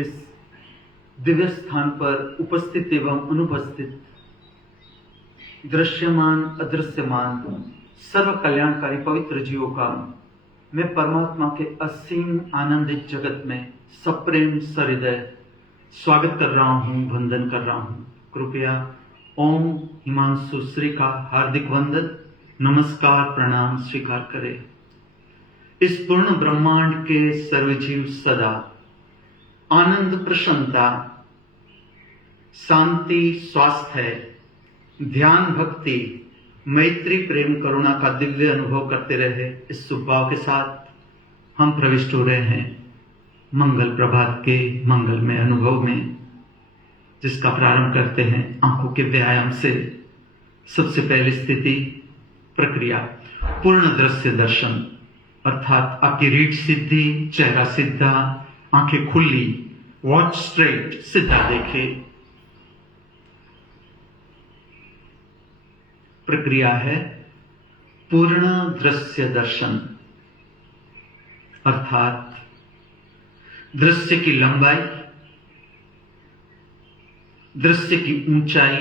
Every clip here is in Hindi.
इस दिव्य स्थान पर उपस्थित एवं अनुपस्थित, दृश्यमान अदृश्यमान सर्व कल्याणकारी पवित्र जीवों का मैं परमात्मा के असीम आनंदित जगत में सप्रेम सहृदय स्वागत कर रहा हूं, वंदन कर रहा हूं। कृपया ओम हिमांशु श्री का हार्दिक वंदन, नमस्कार, प्रणाम स्वीकार करें। इस पूर्ण ब्रह्मांड के सर्वजीव सदा आनंद, प्रसन्नता, शांति, स्वास्थ्य, ध्यान, भक्ति, मैत्री, प्रेम, करुणा का दिव्य अनुभव करते रहे। इस शुभ भाव के साथ हम प्रविष्ट हो रहे हैं मंगल प्रभात के मंगलमय अनुभव में, जिसका प्रारंभ करते हैं आंखों के व्यायाम से। सबसे पहली स्थिति, प्रक्रिया पूर्ण दृश्य दर्शन, अर्थात आपकी रीढ़ सीधी, चेहरा सीधा, आंखें खुली, वॉच स्ट्रेट, सीधा देखे। प्रक्रिया है पूर्ण दृश्य दर्शन, अर्थात दृश्य की लंबाई, दृश्य की ऊंचाई,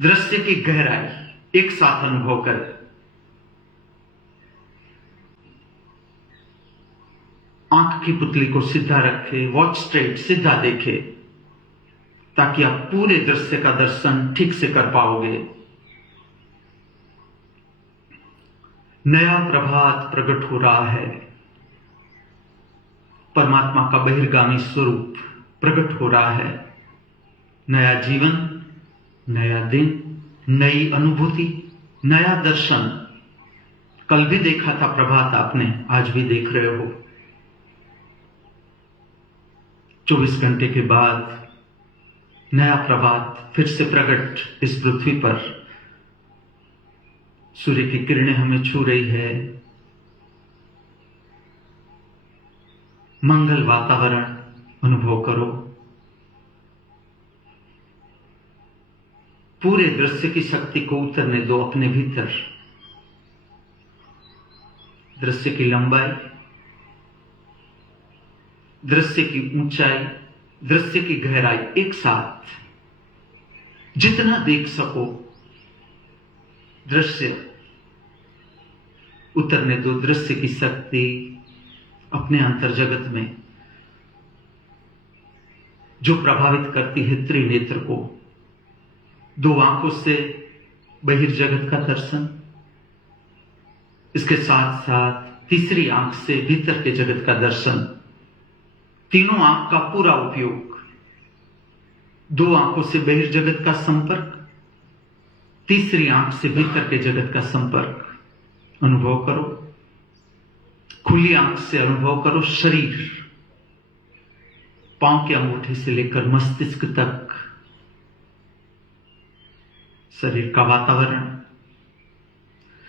दृश्य की गहराई एक साथ अनुभव करें। आंख की पुतली को सीधा रखें, वॉच स्ट्रेट, सीधा देखें, ताकि आप पूरे दृश्य का दर्शन ठीक से कर पाओगे। नया प्रभात प्रकट हो रहा है, परमात्मा का बहिर्गामी स्वरूप प्रकट हो रहा है। नया जीवन, नया दिन, नई अनुभूति, नया दर्शन। कल भी देखा था प्रभात आपने, आज भी देख रहे हो। 24 घंटे के बाद नया प्रभात फिर से प्रकट इस पृथ्वी पर। सूर्य की किरणें हमें छू रही है, मंगल वातावरण अनुभव करो। पूरे दृश्य की शक्ति को उतरने दो अपने भीतर। दृश्य की लंबाई, दृश्य की ऊंचाई, दृश्य की गहराई एक साथ जितना देख सको दृश्य उतरने दो। दृश्य की शक्ति अपने अंतर जगत में जो प्रभावित करती है त्रिनेत्र को। दो आंखों से बहिर्जगत का दर्शन, इसके साथ साथ तीसरी आंख से भीतर के जगत का दर्शन। तीनों आंख का पूरा उपयोग। दो आंखों से बहिर्जगत का संपर्क, तीसरी आंख से भीतर के जगत का संपर्क अनुभव करो। खुली आंख से अनुभव करो शरीर, पांव के अंगूठे से लेकर मस्तिष्क तक शरीर का वातावरण।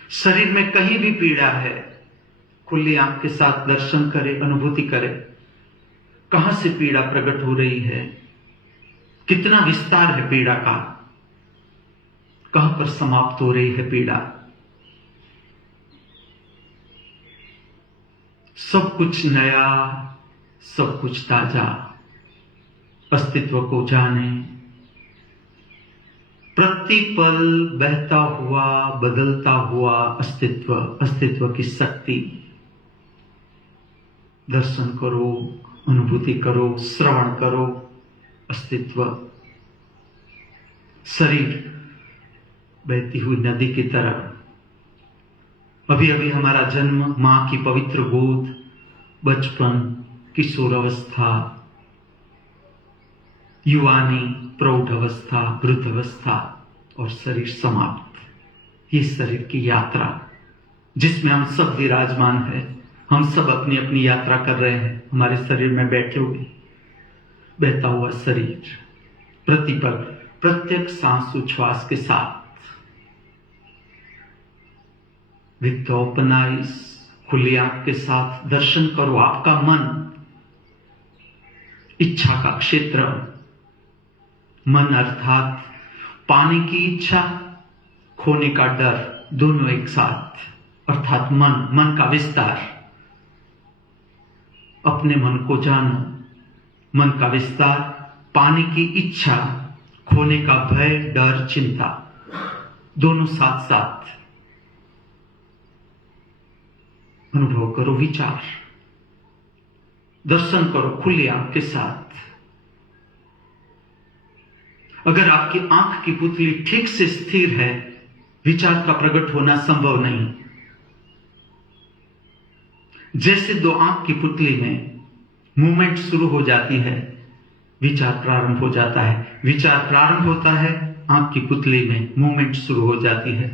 शरीर में कहीं भी पीड़ा है, खुली आंख के साथ दर्शन करें, अनुभूति करें। कहां से पीड़ा प्रकट हो रही है, कितना विस्तार है पीड़ा का, कहां पर समाप्त हो रही है पीड़ा। सब कुछ नया, सब कुछ ताजा। अस्तित्व को जाने, प्रतिपल बहता हुआ, बदलता हुआ अस्तित्व, अस्तित्व की शक्ति। दर्शन करो, अनुभूति करो, श्रवण करो अस्तित्व। शरीर बहती हुई नदी की तरह। अभी अभी हमारा जन्म, मां की पवित्र गोद, बचपन, किशोर अवस्था, युवानी, प्रौढ़ अवस्था, वृद्ध अवस्था और शरीर समाप्त। ये शरीर की यात्रा जिसमें हम सब विराजमान हैं। हम सब अपनी अपनी यात्रा कर रहे हैं हमारे शरीर में बैठे हुए। बहता हुआ शरीर प्रतिपल, प्रत्येक सांस उच्छ्वास के साथ। विथ ओपन आइज, खुली आंख के साथ दर्शन करो आपका मन, इच्छा का क्षेत्र। मन अर्थात पाने की इच्छा, खोने का डर, दोनों एक साथ, अर्थात मन, मन का विस्तार। अपने मन को जानो, मन का विस्तार, पाने की इच्छा, खोने का भय, डर, चिंता, दोनों साथ साथ अनुभव करो। विचार, दर्शन करो खुली आंख के साथ। अगर आपकी आंख की पुतली ठीक से स्थिर है, विचार का प्रकट होना संभव नहीं। जैसे दो आंख की पुतली में मूवमेंट शुरू हो जाती है, विचार प्रारंभ हो जाता है। विचार प्रारंभ होता है, आंख की पुतली में मूवमेंट शुरू हो जाती है।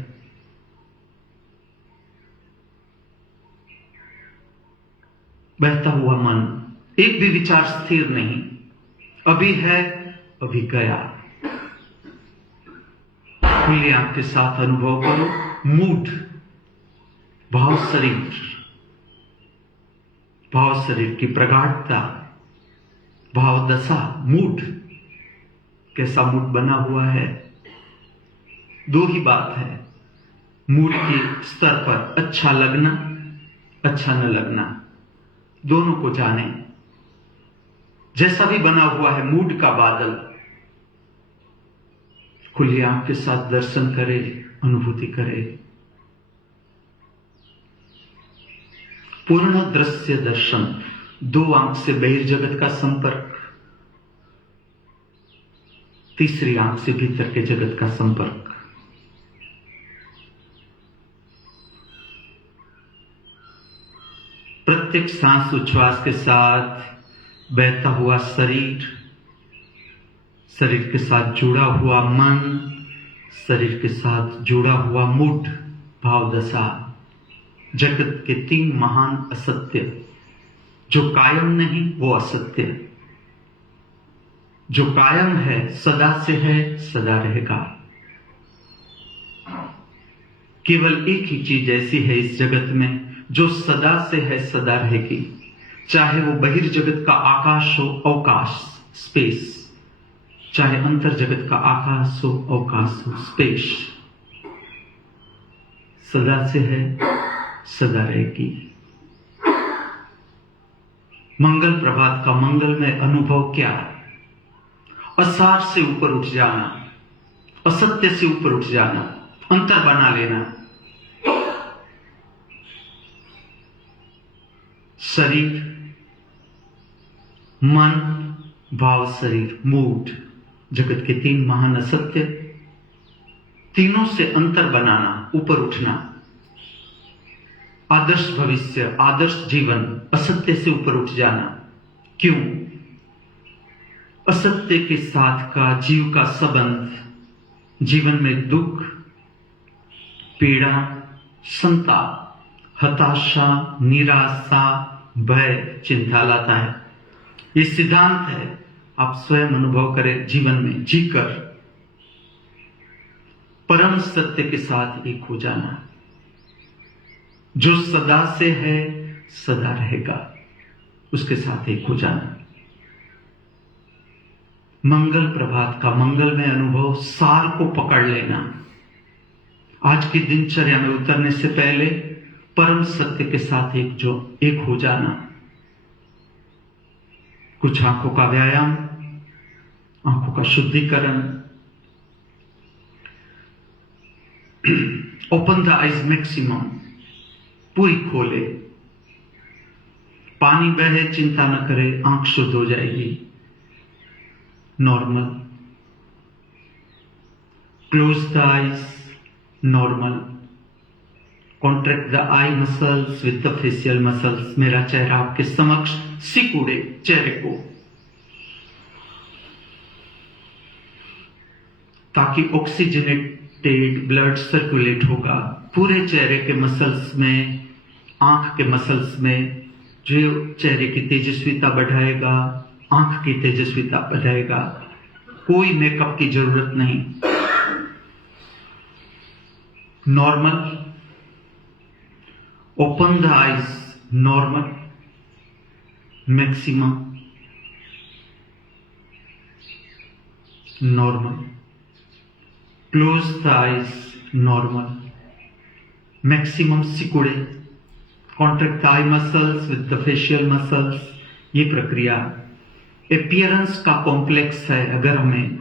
बहता हुआ मन, एक भी विचार स्थिर नहीं, अभी है अभी गया। खुली आंख के साथ अनुभव करो। मूड, भाव शरीर की प्रगाढ़ता, भाव दशा, मूड, कैसा मूड बना हुआ है। दो ही बात है, मूड के स्तर पर अच्छा लगना, अच्छा न लगना, दोनों को जाने। जैसा भी बना हुआ है मूड का बादल, खुली आंख के साथ दर्शन करे, अनुभूति करे। पूर्ण दृश्य दर्शन, दो आंख से बहिर्जगत का संपर्क, तीसरी आंख से भीतर के जगत का संपर्क। प्रत्येक सांस उच्छ्वास के साथ बहता हुआ शरीर, शरीर के साथ जुड़ा हुआ मन, शरीर के साथ जुड़ा हुआ मूड, भाव दशा। जगत के तीन महान असत्य, जो कायम नहीं वो असत्य, जो कायम है, सदा से है, सदा रहेगा। केवल एक ही चीज ऐसी है इस जगत में जो सदा से है, सदा रहेगी। चाहे वो बहिर्जगत का आकाश हो, अवकाश, स्पेस, चाहे अंतर जगत का आकाश हो, अवकाश हो, स्पेस, सदा से है, सदा रहेगी। मंगल प्रभात का मंगलमय अनुभव क्या? असार से ऊपर उठ जाना, असत्य से ऊपर उठ जाना, अंतर बना लेना। शरीर, मन, भाव, शरीर, मूड, जगत के तीन महान असत्य, तीनों से अंतर बनाना, ऊपर उठना। आदर्श भविष्य, आदर्श जीवन, असत्य से ऊपर उठ जाना। क्यों? असत्य के साथ का जीव का संबंध जीवन में दुख, पीड़ा, संताप, हताशा, निराशा, भय, चिंता लाता है। ये सिद्धांत है, आप स्वयं अनुभव करें जीवन में जीकर। परम सत्य के साथ एक हो जाना, जो सदा से है, सदा रहेगा, उसके साथ एक हो जाना। मंगल प्रभात का मंगलमय अनुभव, सार को पकड़ लेना। आज की दिनचर्या में उतरने से पहले परम सत्य के साथ एक हो जाना। कुछ आंखों का व्यायाम, आंखों का शुद्धिकरण। ओपन द आइज मैक्सिमम, पूरी खोले। पानी बहे, चिंता न करे, आंख शुद्ध हो जाएगी। Normal. Close the eyes, normal. Contract the eye muscles with the facial muscles. मेरा चेहरा आपके समक्ष, सिकुड़े चेहरे को, ताकि ऑक्सीजनेटेड ब्लड सर्कुलेट होगा पूरे चेहरे के मसल्स में, आंख के मसल्स में, जो चेहरे की तेजस्विता बढ़ाएगा, आंख की तेजस्विता बढ़ाएगा। कोई मेकअप की जरूरत नहीं। Normal. Open the eyes, normal. Maximum, normal. Close the eyes, normal. Maximum सिकुड़े। Contract the eye muscles with the facial muscles. ये प्रक्रिया एपियरेंस का कॉम्प्लेक्स है, अगर हमें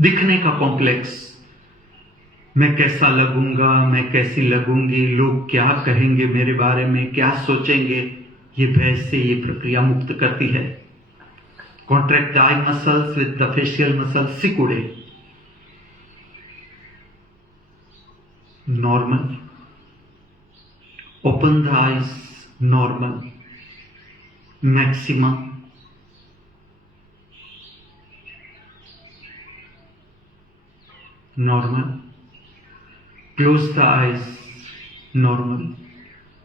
दिखने का कॉम्प्लेक्स, मैं कैसा लगूंगा, मैं कैसी लगूंगी, लोग क्या कहेंगे मेरे बारे में, क्या सोचेंगे, ये भय से ये प्रक्रिया मुक्त करती है। Contract the eye muscles with the facial muscles, सिकुड़े, normal, open the eyes, normal, maximum, normal, close the eyes, normal,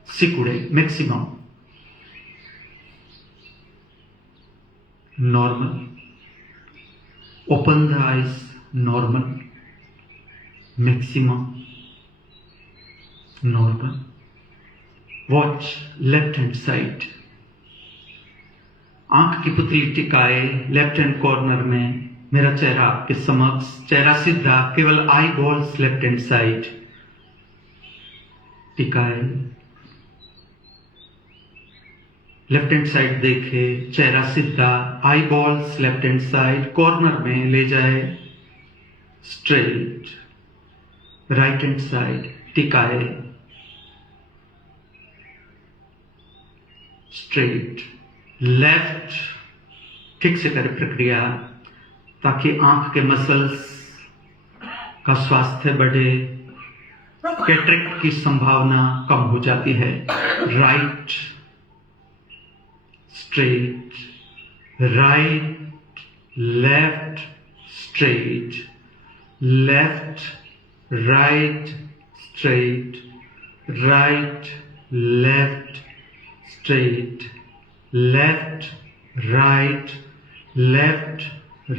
सिकुड़े, maximum, normal, open the eyes, normal, maximum, normal. Watch left hand side, आंख की पुतली टिकाए, लेफ्ट हैंड कॉर्नर में मेरा चेहरा आपके समक्ष, चेहरा सीधा, केवल eye balls left hand side टिकाए, लेफ्ट हैंड साइड देखे, चेहरा सीधा, eye balls left hand side, corner में ले जाए, स्ट्रेट, राइट हैंड साइड टिकाए, स्ट्रेट, लेफ्ट, ठीक से करे प्रक्रिया ताकि आंख के मसल्स का स्वास्थ्य बढ़े, कैटरेक्ट की संभावना कम हो जाती है। Right, straight, right, left, straight, left, right, straight, right, left, straight, left, right, left,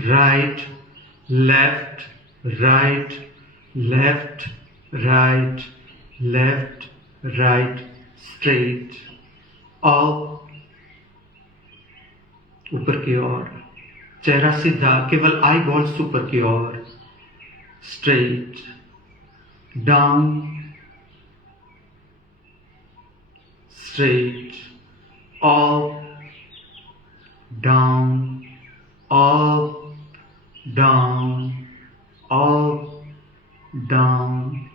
right, left, right, left, right, left, right, straight, up, ऊपर की ओर, चेहरा सीधा, केवल आई बॉल्स ऊपर की ओर, straight, down, straight, up, down, up, down, up, down,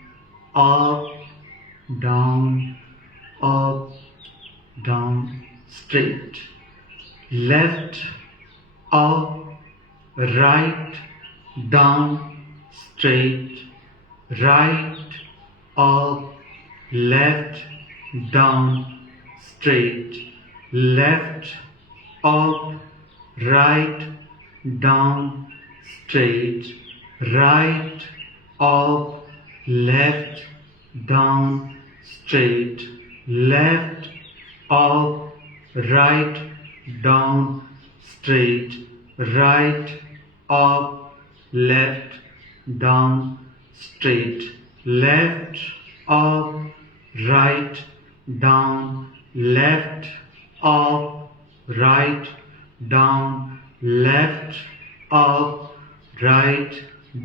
up, down, up, down, straight, left, up, right, down, straight, right, up, left, down, straight, left, up, right, down, straight, right, up, left, down, straight, left, up, right, down, straight, right, up, left, down, straight, left, up, right, down, left, up, right, down, left, up, right,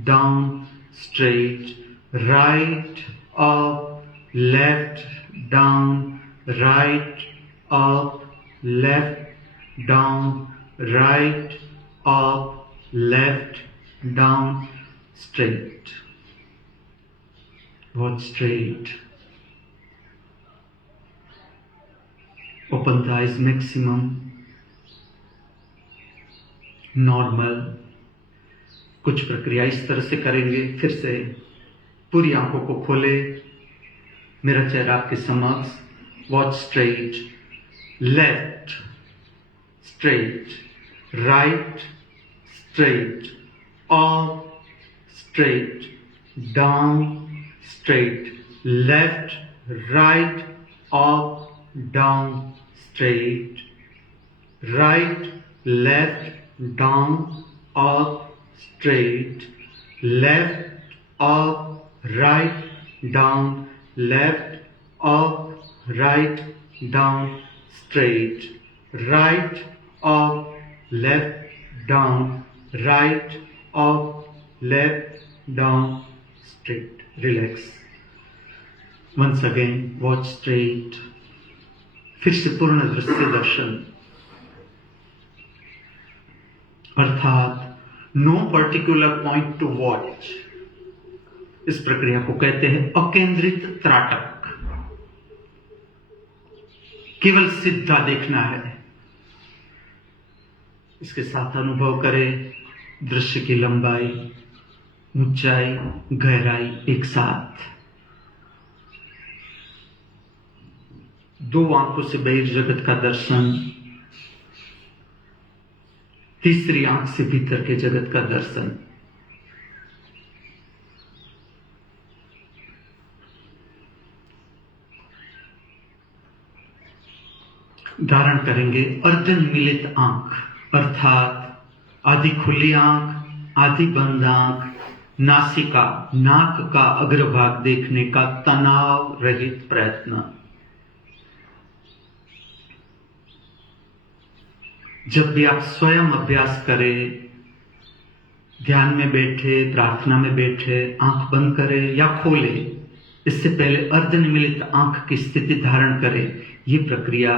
down, straight, right, up, left, down, right, up, left, down, right, up, left, down, straight. Watch straight. Open the eyes maximum. Normal. कुछ प्रक्रिया इस तरह से करेंगे. फिर से पूरी आंखों को खोले. मेरा चेहरा आपके समक्ष. Watch straight. Left straight, right straight, up straight, down straight, left right up down straight, right, left, down, up, straight, left, up, right, down, left, up, right, down, straight, right, up, left, down, right, up, left, down, straight. Relax. Once again, watch straight. फिर से पूर्ण दृश्य दर्शन. अर्थात no particular point to watch. इस प्रक्रिया को कहते हैं अकेंद्रित त्राटक। केवल सीधा देखना है। इसके साथ अनुभव करें दृश्य की लंबाई, ऊंचाई, गहराई एक साथ। दो आंखों से बहिर्जगत का दर्शन, तीसरी आंख से भीतर के जगत का दर्शन। धारण करेंगे अर्धनिमीलित आंख, अर्थात आधी खुली आंख, आधी बंद आंख, नासिका, नाक का अग्रभाग देखने का तनाव रहित प्रयत्न। जब भी आप स्वयं अभ्यास करें, ध्यान में बैठे, प्रार्थना में बैठे, आंख बंद करें या खोले, इससे पहले अर्धनिमीलित आंख की स्थिति धारण करें। यह प्रक्रिया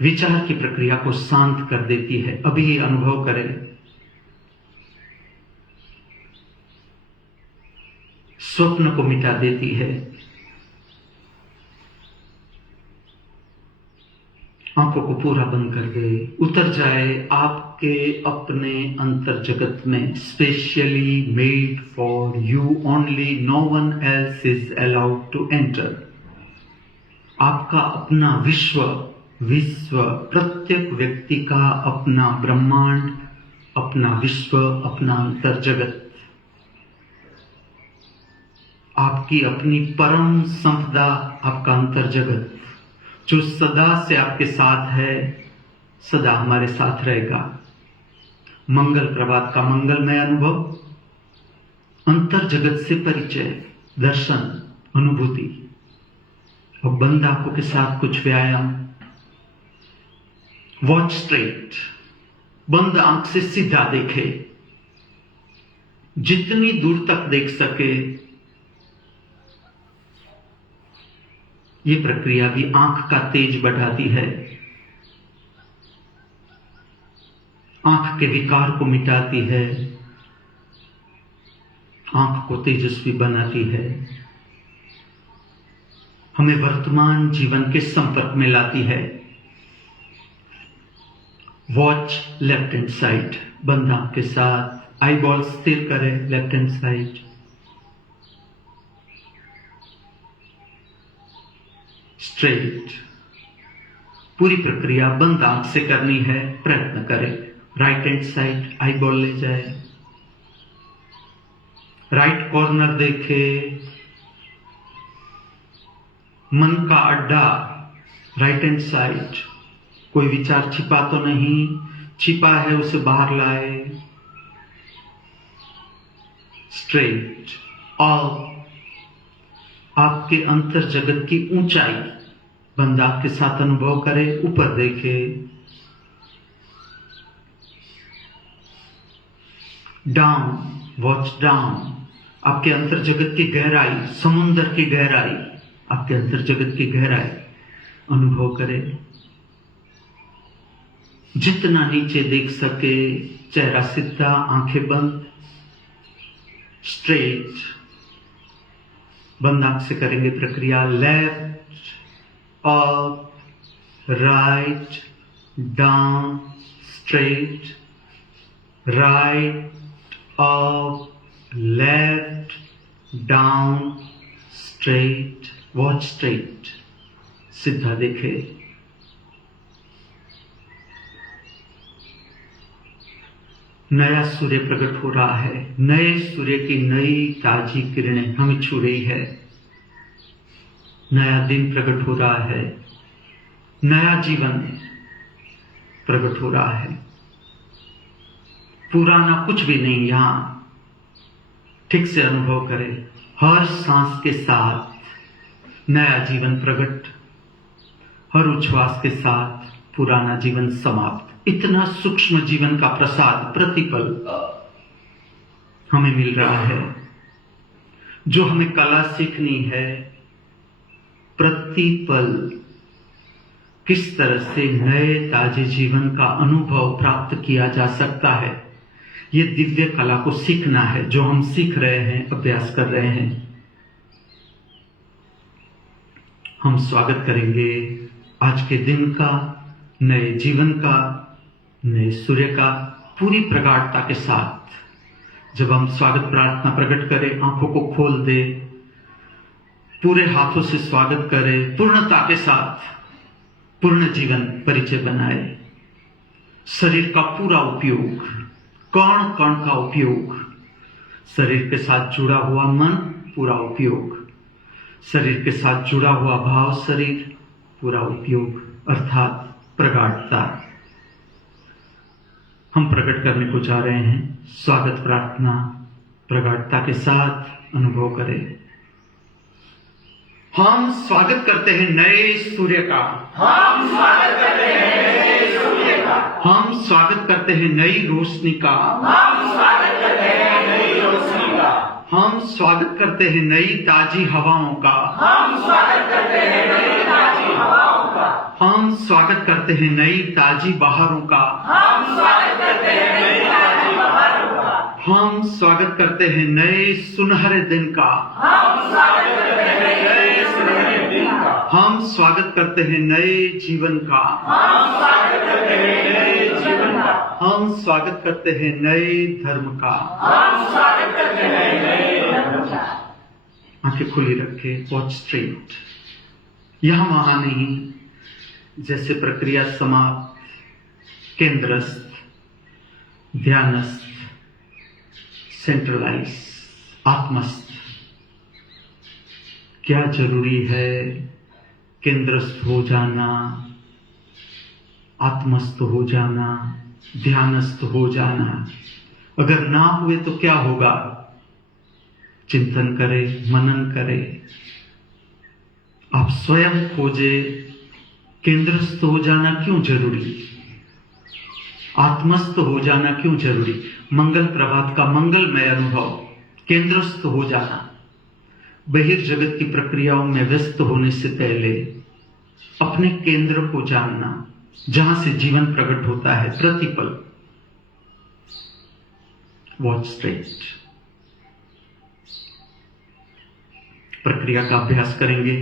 विचार की प्रक्रिया को शांत कर देती है। अभी ही अनुभव करें। स्वप्न को मिटा देती है। आंखों को पूरा बंद कर दे। उतर जाए आपके अपने अंतर जगत में, specially made for you only, no one else is allowed to enter. आपका अपना विश्व, प्रत्येक व्यक्ति का अपना ब्रह्मांड, अपना विश्व, अपना अंतर जगत, आपकी अपनी परम संपदा, आपका अंतर जगत, जो सदा से आपके साथ है, सदा हमारे साथ रहेगा। मंगल प्रभात का मंगलमय अनुभव, अंतर जगत से परिचय, दर्शन, अनुभूति। और बंद आंखों के साथ कुछ व्यायाम। वॉच स्ट्रेट, बंद आंख से सीधा देखे, जितनी दूर तक देख सके। यह प्रक्रिया भी आंख का तेज बढ़ाती है, आंख के विकार को मिटाती है, आंख को तेजस्वी बनाती है, हमें वर्तमान जीवन के संपर्क में लाती है। वॉच लेफ्ट हैंड साइड, बंद आंख के साथ आई बॉल स्थिर करें लेफ्ट हैंड साइड। स्ट्रेट, पूरी प्रक्रिया बंद आंख से करनी है, प्रयत्न करें। Right hand side eye ball ले जाए, राइट कॉर्नर देखे, मन का अड्डा राइट हैंड साइड। कोई विचार छिपा तो नहीं, छिपा है उसे बाहर लाए। स्ट्रेट, और आपके अंतर जगत की ऊंचाई बंद आंख के साथ अनुभव करें। ऊपर देखे, डाउन, वॉच डाउन, आपके अंतर जगत की गहराई, समुद्र की गहराई, आपके अंतर जगत की गहराई अनुभव करें। जितना नीचे देख सके, चेहरा सीधा, आंखें बंद। स्ट्रेट, बंद आंख से करेंगे प्रक्रिया। Left, up, right, down, straight, right, up, left, down, straight. Watch straight, सीधा देखे। नया सूर्य प्रकट हो रहा है, नए सूर्य की नई ताजी किरणें हमें छू रही है। नया दिन प्रकट हो रहा है, नया जीवन प्रकट हो रहा है। पुराना कुछ भी नहीं, यहां ठीक से अनुभव करें। हर सांस के साथ नया जीवन प्रकट, हर उच्छ्वास के साथ पुराना जीवन समाप्त। इतना सूक्ष्म जीवन का प्रसाद प्रतिपल हमें मिल रहा है। जो हमें कला सीखनी है, प्रतिपल किस तरह से नए ताजे जीवन का अनुभव प्राप्त किया जा सकता है, ये दिव्य कला को सीखना है जो हम सीख रहे हैं, अभ्यास कर रहे हैं। हम स्वागत करेंगे आज के दिन का, नए जीवन का, नए सूर्य का पूरी प्रगाढ़ता के साथ। जब हम स्वागत प्रार्थना प्रकट करें, आंखों को खोल दे, पूरे हाथों से स्वागत करें, पूर्णता के साथ पूर्ण जीवन परिचय बनाए। शरीर का पूरा उपयोग, कण कण का उपयोग, शरीर के साथ जुड़ा हुआ मन पूरा उपयोग, शरीर के साथ जुड़ा हुआ भाव शरीर पूरा उपयोग, अर्थात प्रगाढ़ता हम प्रकट करने को जा रहे हैं। स्वागत प्रार्थना प्रगाढ़ता के साथ अनुभव करें। हम स्वागत करते हैं नए सूर्य का, हम स्वागत करते हैं नए सूर्य का, हम स्वागत करते हैं नई रोशनी का, हम स्वागत करते हैं नई रोशनी का, हम स्वागत करते हैं नई ताजी हवाओं का, हम स्वागत करते हैं नई ताजी हवाओं का, हम स्वागत करते हैं नई ताजी बहारों का, हम स्वागत करते हैं नई ताजी बहारों का, हम स्वागत करते हैं नए सुनहरे दिन का, हम स्वागत करते हैं नए सुनहरे दिन का, हम स्वागत करते हैं नए जीवन का, हम स्वागत करते हैं नए जीवन का, हम स्वागत करते हैं नए धर्म का। हम स्वागत करते हैं नए धर्म का। आंखें खुली रखे, वॉच स्ट्रेट, यहां वहां नहीं। जैसे प्रक्रिया समाप्त, केंद्रस्थ, ध्यानस्थ, सेंट्रलाइज, आत्मस्थ। क्या जरूरी है? केंद्रस्थ हो जाना, आत्मस्थ हो जाना, ध्यानस्थ हो जाना। अगर ना हुए तो क्या होगा? चिंतन करें, मनन करें, आप स्वयं खोजे। केंद्रस्थ हो जाना क्यों जरूरी? आत्मस्थ हो जाना क्यों जरूरी? मंगल प्रभात का मंगलमय अनुभव, केंद्रस्थ हो जाना। बहिर्जगत की प्रक्रियाओं में व्यस्त होने से पहले अपने केंद्र को जानना, जहां से जीवन प्रकट होता है प्रतिपल। Watch straight. प्रक्रिया का अभ्यास करेंगे,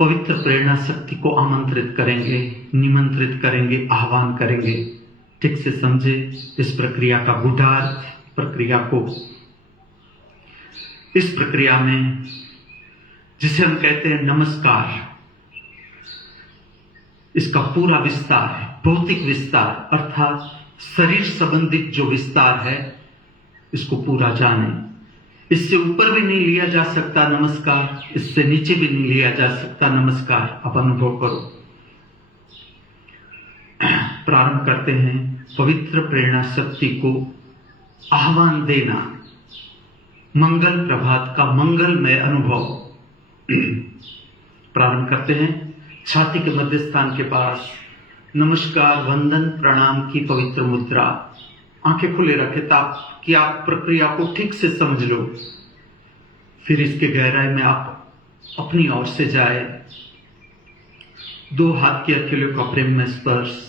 पवित्र प्रेरणा शक्ति को आमंत्रित करेंगे, निमंत्रित करेंगे, आह्वान करेंगे। ठीक से समझे इस प्रक्रिया का गूढ़ार्थ, प्रक्रिया को। इस प्रक्रिया में जिसे हम कहते हैं नमस्कार, इसका पूरा विस्तार है, भौतिक विस्तार अर्थात शरीर संबंधित जो विस्तार है, इसको पूरा जाने। इससे ऊपर भी नहीं लिया जा सकता नमस्कार, इससे नीचे भी नहीं लिया जा सकता नमस्कार। आप अनुभव करो। प्रारंभ करते हैं पवित्र प्रेरणा शक्ति को आह्वान देना, मंगल प्रभात का मंगलमय अनुभव। प्रारंभ करते हैं छाती के मध्य स्थान के पास, नमस्कार, वंदन, प्रणाम की पवित्र मुद्रा। आंखें खुले रखें ताकि आप प्रक्रिया को ठीक से समझ लो। फिर इसके गहराई में आप अपनी ओर से जाए। दो हाथ के अकेले का प्रेम में स्पर्श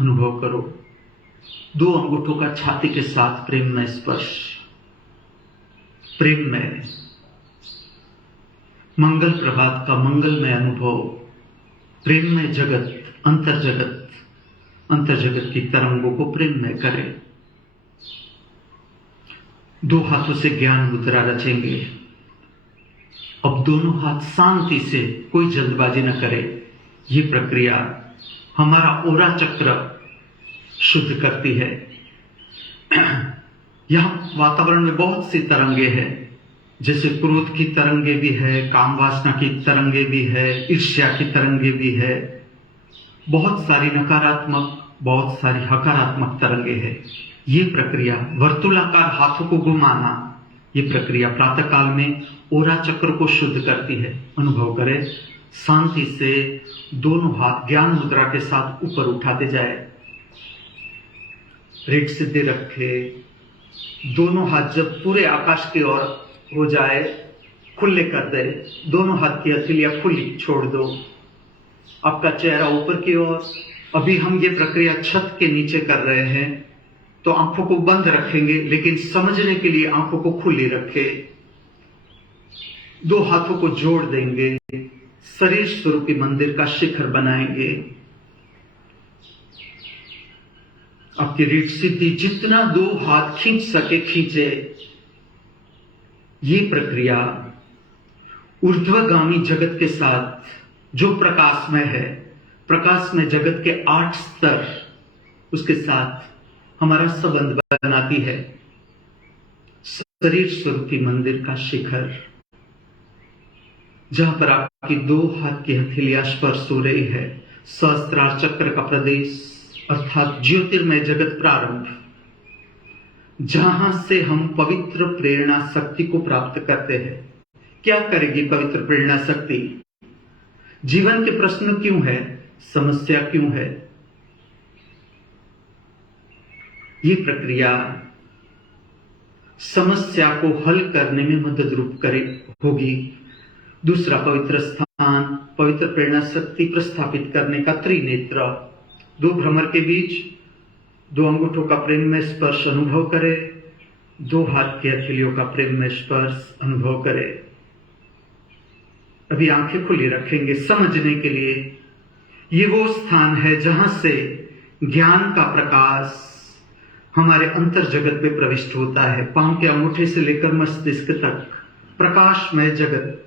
अनुभव करो। दो अंगूठों का छाती के साथ प्रेम में स्पर्श, प्रेम में मंगल प्रभात का मंगलमय अनुभव, प्रेम में जगत, अंतर जगत की तरंगों को प्रेम में करें। दो हाथों से ज्ञान मुद्रा रचेंगे। अब दोनों हाथ शांति से, कोई जल्दबाजी न करे। ये प्रक्रिया हमारा ओरा चक्र शुद्ध करती है। यहां वातावरण में बहुत सी तरंगे हैं, जैसे क्रोध की तरंगे भी है, काम वासना की तरंगे भी है, ईर्ष्या की तरंगे भी है, बहुत सारी नकारात्मक, बहुत सारी हकारात्मक तरंगे हैं। ये प्रक्रिया वर्तुलाकार हाथों को घुमाना, ये प्रक्रिया प्रातःकाल में ओरा चक्र को शुद्ध करती है। अनुभव करें। शांति से दोनों हाथ ज्ञान मुद्रा के साथ ऊपर उठाते जाए। रेट सीधे रखे। दोनों हाथ जब पूरे आकाश की ओर हो जाए, खुले कर दे। दोनों हाथ की हथेलियां खुली छोड़ दो। आपका चेहरा ऊपर की ओर। अभी हम ये प्रक्रिया छत के नीचे कर रहे हैं, तो आंखों को बंद रखेंगे, लेकिन समझने के लिए आंखों को खुली रखें। 2 हाथों को जोड़ देंगे, शरीर स्वरूपी मंदिर का शिखर बनाएंगे। आपकी रीढ़ सीधी, जितना 2 हाथ खींच सके खींचे। ये प्रक्रिया ऊर्ध्वगामी जगत के साथ, जो प्रकाशमय है, प्रकाशमय जगत के 8 स्तर, उसके साथ हमारा संबंध बनाती है। शरीर स्वरूपी मंदिर का शिखर, जहां पर आपकी 2 हाथ की हथेलियां स्पर्श हो रही है। सहस्त्रार चक्र का प्रदेश अर्थात ज्योतिर्मय जगत प्रारंभ, जहां से हम पवित्र प्रेरणा शक्ति को प्राप्त करते हैं। क्या करेगी पवित्र प्रेरणा शक्ति? जीवन के प्रश्न क्यों है, समस्या क्यों है, ये प्रक्रिया समस्या को हल करने में मदद रूप होगी। दूसरा पवित्र स्थान, पवित्र प्रेरणा शक्ति प्रस्थापित करने का त्रिनेत्र। 2 भ्रमर के बीच 2 अंगूठों का प्रेम में स्पर्श अनुभव करे, 2 हाथ की हथेलियों का प्रेम में स्पर्श अनुभव करे। अभी आंखें खुली रखेंगे समझने के लिए। ये वो स्थान है जहां से ज्ञान का प्रकाश हमारे अंतर जगत में प्रविष्ट होता है। पांव के अंगूठे से लेकर मस्तिष्क तक प्रकाशमय जगत,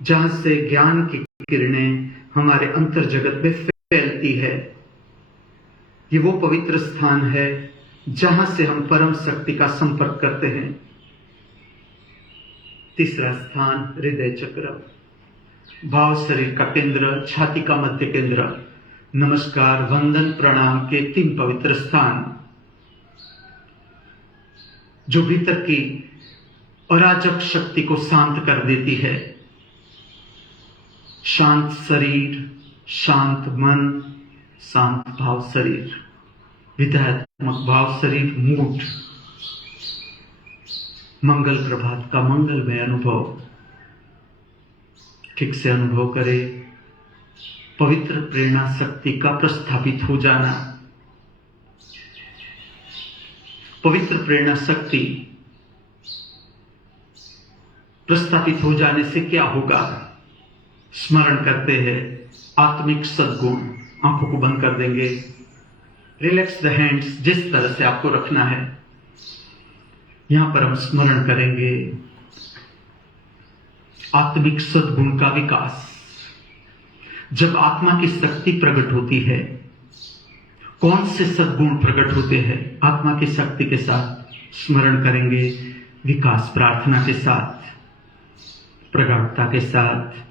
जहां से ज्ञान की किरणें हमारे अंतर जगत में फैलती है। ये वो पवित्र स्थान है जहां से हम परम शक्ति का संपर्क करते हैं। तीसरा स्थान हृदय चक्र, भाव शरीर का केंद्र, छाती का मध्य केंद्र। नमस्कार, वंदन, प्रणाम के 3 पवित्र स्थान, जो भीतर की अराजक शक्ति को शांत कर देती है। शांत शरीर, शांत मन, शांत भाव शरीर, विधात्मक भाव शरीर, मूड। मंगल प्रभात का मंगलमय अनुभव ठीक से अनुभव करें। पवित्र प्रेरणा शक्ति का प्रस्थापित हो जाना। पवित्र प्रेरणा शक्ति प्रस्थापित हो जाने से क्या होगा? स्मरण करते हैं आत्मिक सद्गुण। आंखों को बंद कर देंगे। रिलैक्स द हैंड्स, जिस तरह से आपको रखना है। यहां पर हम स्मरण करेंगे आत्मिक सद्गुण का विकास। जब आत्मा की शक्ति प्रकट होती है, कौन से सद्गुण प्रकट होते हैं? आत्मा की शक्ति के साथ स्मरण करेंगे, विकास प्रार्थना के साथ, प्रगाढ़ता के साथ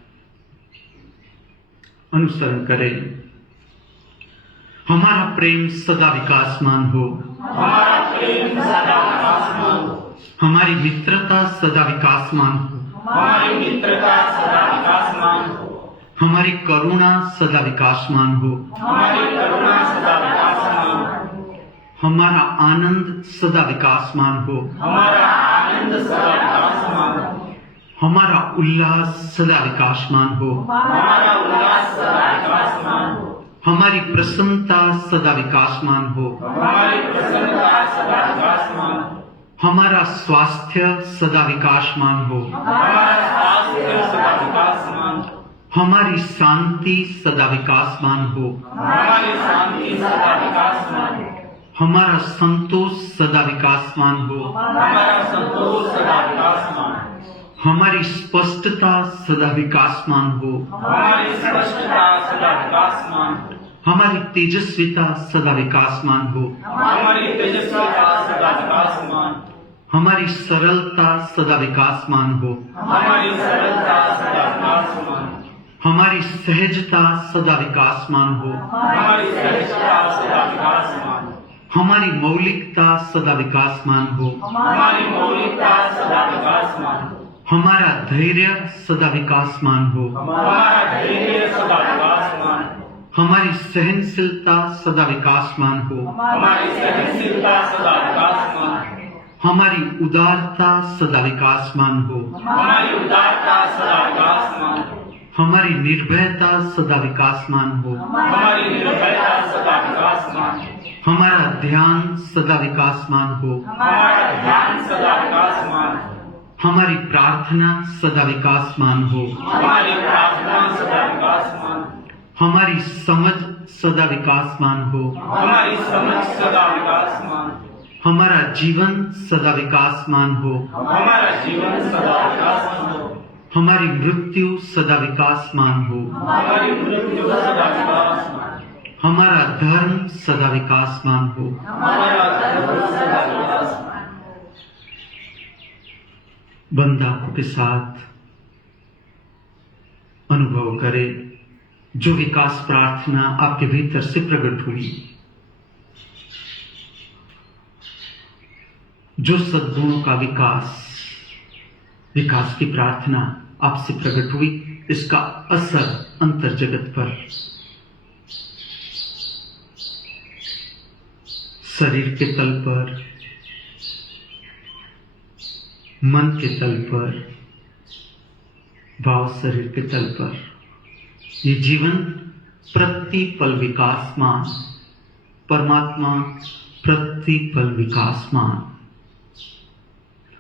अनुसरण करें। हमारा प्रेम सदा विकासमान हो, हमारा प्रेम सदा विकासमान हो, हमारी मित्रता सदा विकासमान हो, हमारी मित्रता सदा विकासमान हो, हमारी करुणा सदा विकासमान हो, हमारी करुणा सदा विकासमान हो, हमारा आनंद सदा विकासमान हो, हमारा आनंद सदा विकासमान हो, हमारा उल्लास सदा विकासमान हो, हमारा उल्लास सदा विकासमान हो, हमारी प्रसन्नता सदा विकासमान हो, हमारी प्रसन्नता सदा विकासमान हो, हमारा स्वास्थ्य सदा विकासमान हो, हमारा स्वास्थ्य सदा विकासमान हो, हमारी शांति सदा विकासमान हो, हमारी शांति सदा विकासमान हो, हमारा संतोष सदा विकासमान हो, हमारा संतोष सदा विकासमान हो, हमारी स्पष्टता सदा विकासमान हो, हमारी स्पष्टता सदा विकासमान हो, हमारी तेजस्विता सदा विकासमान हो, हमारी तेजस्विता सदा विकासमान हो, हमारी सरलता सदा विकासमान हो, हमारी सरलता सदा विकासमान हो, हमारी सहजता सदा विकासमान हो, हमारी सहजता सदा विकासमान हो, हमारी मौलिकता सदा विकासमान हो, हमारी मौलिकता सदा विकासमान हो, हमारा धैर्य सदा विकासमान हो, हमारा धैर्य सदा विकासमान हो, हमारी सहनशीलता सदा विकासमान हो, हमारी सहनशीलता सदा विकासमान हो, हमारी उदारता सदा विकासमान हो, हमारी उदारता सदा विकासमान हो, हमारी निर्भयता सदा विकासमान हो, हमारी निर्भयता सदा विकासमान हो, हमारा ध्यान सदा विकासमान हो, हमारा ध्यान सदा विकासमान हो, हमारी प्रार्थना सदा विकासमान हो, हमारी प्रार्थना सदा विकासमान हो, हमारी समझ सदा विकासमान हो, हमारी समझ सदा विकासमान हो, हमारा जीवन सदा विकासमान हो, हमारा जीवन सदा विकासमान हो, हमारी मृत्यु सदा विकासमान हो, हमारी मृत्यु सदा विकासमान हो, हमारा धर्म सदा विकासमान हो। हमारा धर्म सदा विकासमान हो। बंदा के साथ अनुभव करे जो विकास प्रार्थना आपके भीतर से प्रकट हुई, जो सद्गुणों का विकास की प्रार्थना आपसे प्रकट हुई, इसका असर अंतर जगत पर, शरीर के तल पर, मन के तल पर, भाव शरीर के तल पर, ये जीवन प्रतिपल विकासमान, परमात्मा प्रतिपल विकासमान,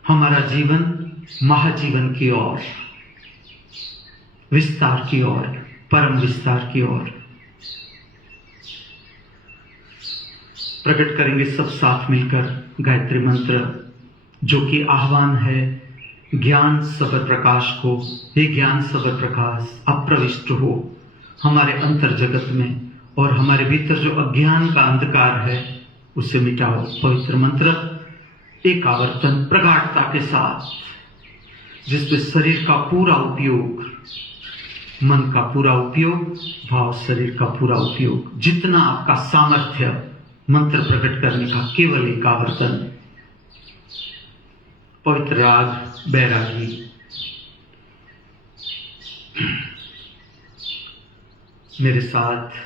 हमारा जीवन महाजीवन की ओर, विस्तार की ओर, परम विस्तार की ओर। प्रकट करेंगे सब साथ मिलकर गायत्री मंत्र, जो कि आह्वान है ज्ञान सबर प्रकाश को। हे ज्ञान सबर प्रकाश, आप प्रविष्ट हो हमारे अंतर जगत में और हमारे भीतर जो अज्ञान का अंधकार है उसे मिटाओ। पवित्र मंत्र एक आवर्तन प्रगाढ़ता के साथ, जिसमें शरीर का पूरा उपयोग, मन का पूरा उपयोग, भाव शरीर का पूरा उपयोग, जितना आपका सामर्थ्य मंत्र प्रकट करने का, केवल एक आवर्तन। पवित्र राग बैरागी। मेरे साथ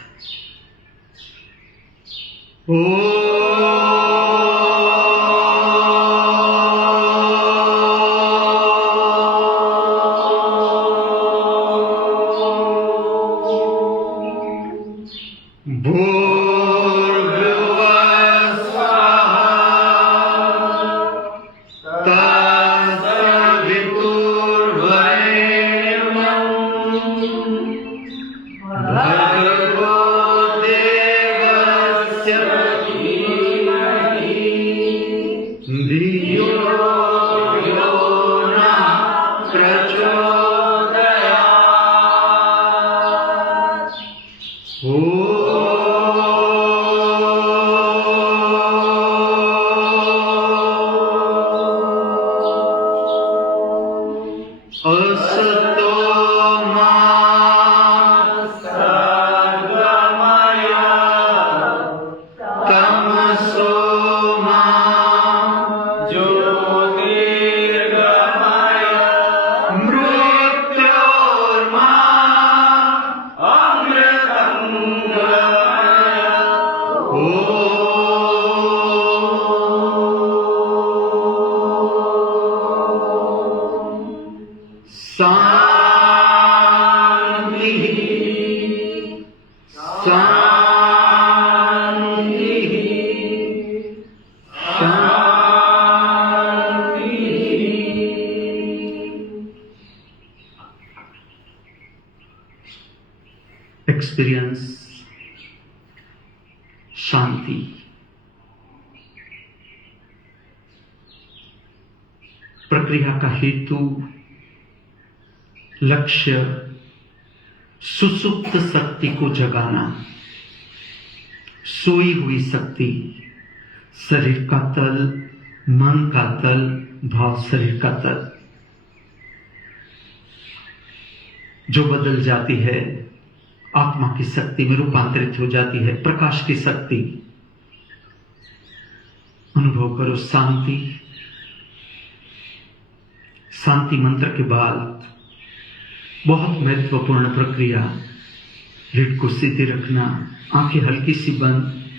एक्सपीरियंस शांति। प्रक्रिया का हेतु, लक्ष्य सुसुप्त शक्ति को जगाना। सोई हुई शक्ति, शरीर का तल, मन का तल, भाव शरीर का तल, जो बदल जाती है, आत्मा की शक्ति में रूपांतरित हो जाती है, प्रकाश की शक्ति। अनुभव करो शांति। शांति मंत्र के बाद बहुत महत्वपूर्ण प्रक्रिया, रीढ़ को सीधी रखना, आंखें हल्की सी बंद,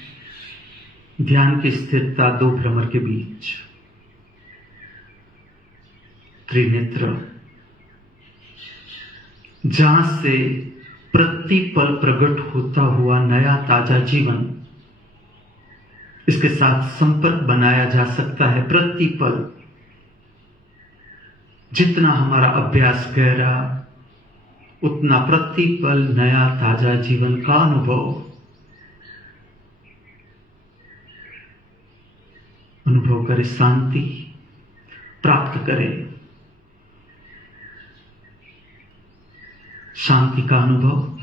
ध्यान की स्थिरता दो भ्रमर के बीच, त्रिनेत्र, जहां से प्रतिपल प्रकट होता हुआ नया ताजा जीवन, इसके साथ संपर्क बनाया जा सकता है। प्रतिपल जितना हमारा अभ्यास गहरा, उतना प्रतिपल नया ताजा जीवन का अनुभव करे, शांति प्राप्त करे। शांति का अनुभव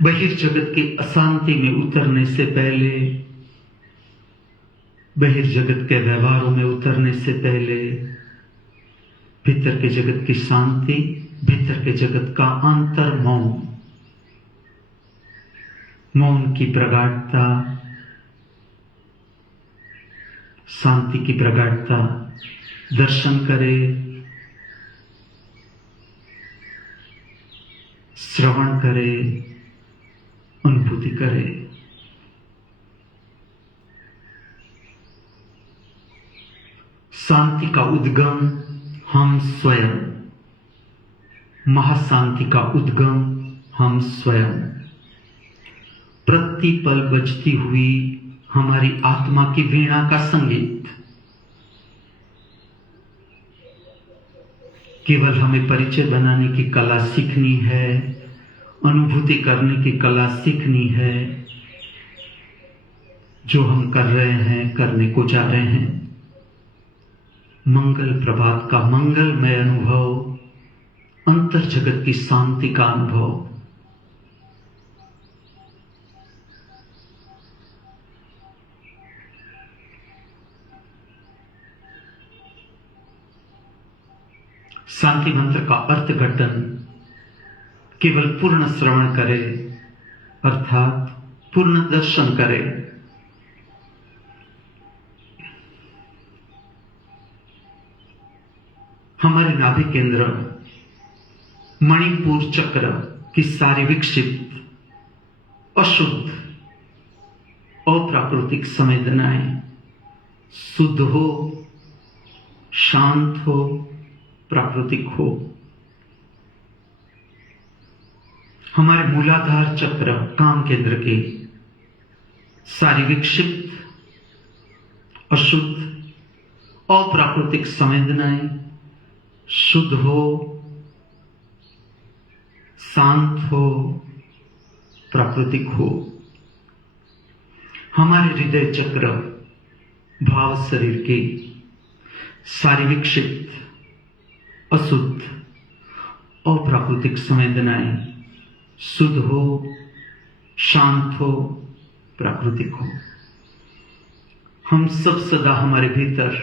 बहिर्जगत की अशांति में उतरने से पहले, बहिर्जगत के व्यवहारों में उतरने से पहले, भीतर के जगत की शांति, भीतर के जगत का अंतर मौन, मौन की प्रगाढ़ता, शांति की प्रगाढ़ता दर्शन करे, श्रवण करे, अनुभूति करे। शांति का उद्गम हम स्वयं, महाशांति का उद्गम हम स्वयं। प्रतिपल बजती हुई हमारी आत्मा की वीणा का संगीत केवल हमें परिचय बनाने की कला सीखनी है, अनुभूति करने की कला सीखनी है। जो हम कर रहे हैं, करने को जा रहे हैं, मंगल प्रभात का मंगलमय अनुभव, अंतर जगत की शांति का अनुभव। शांति मंत्र का अर्थघटन केवल पूर्ण श्रवण करे, अर्थात पूर्ण दर्शन करे। हमारे नाभि केंद्र मणिपुर चक्र की सारी विक्षिप्त, अशुद्ध, अप्राकृतिक संवेदनाएं शुद्ध हो, शांत हो, प्राकृतिक हो। हमारे मूलाधार चक्र काम केंद्र की सारी विक्षिप्त, अशुद्ध, अप्राकृतिक संवेदनाएं शुद्ध हो, शांत हो, प्राकृतिक हो। हमारे हृदय चक्र भाव शरीर की सारी विक्षिप्त, अशुद्ध, अप्राकृतिक संवेदनाएं शुद्ध हो, शांत हो, प्राकृतिक हो। हम सब सदा हमारे भीतर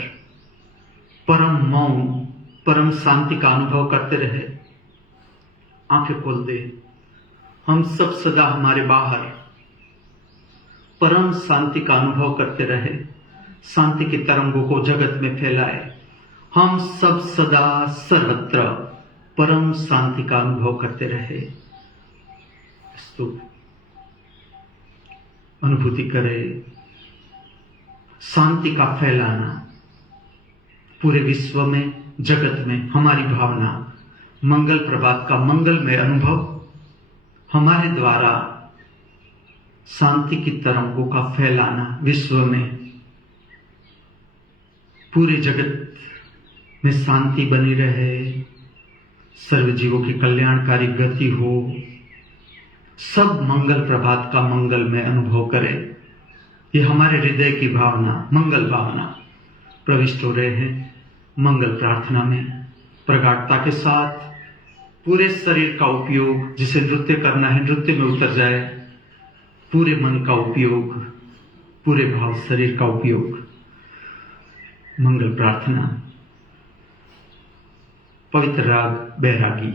परम मौन, परम शांति का अनुभव करते रहे। आंखें खोल दे। हम सब सदा हमारे बाहर परम शांति का अनुभव करते रहे, शांति की तरंगों को जगत में फैलाए। हम सब सदा सर्वत्र परम शांति का अनुभव करते रहे। अनुभूति करे शांति का फैलाना पूरे विश्व में, जगत में। हमारी भावना, मंगल प्रभात का मंगलमय अनुभव हमारे द्वारा शांति की तरंगों का फैलाना विश्व में, पूरे जगत में शांति बनी रहे, सर्व जीवों की कल्याणकारी गति हो, सब मंगल प्रभात का मंगलमय अनुभव करें। ये हमारे हृदय की भावना, मंगल भावना। प्रविष्ट हो रहे हैं मंगल प्रार्थना में प्रगाढ़ता के साथ। पूरे शरीर का उपयोग, जिसे नृत्य करना है नृत्य में उतर जाए। पूरे मन का उपयोग, पूरे भाव शरीर का उपयोग। मंगल प्रार्थना, पवित्र राग बैरागी।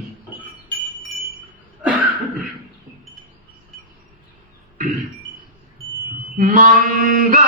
मंगलम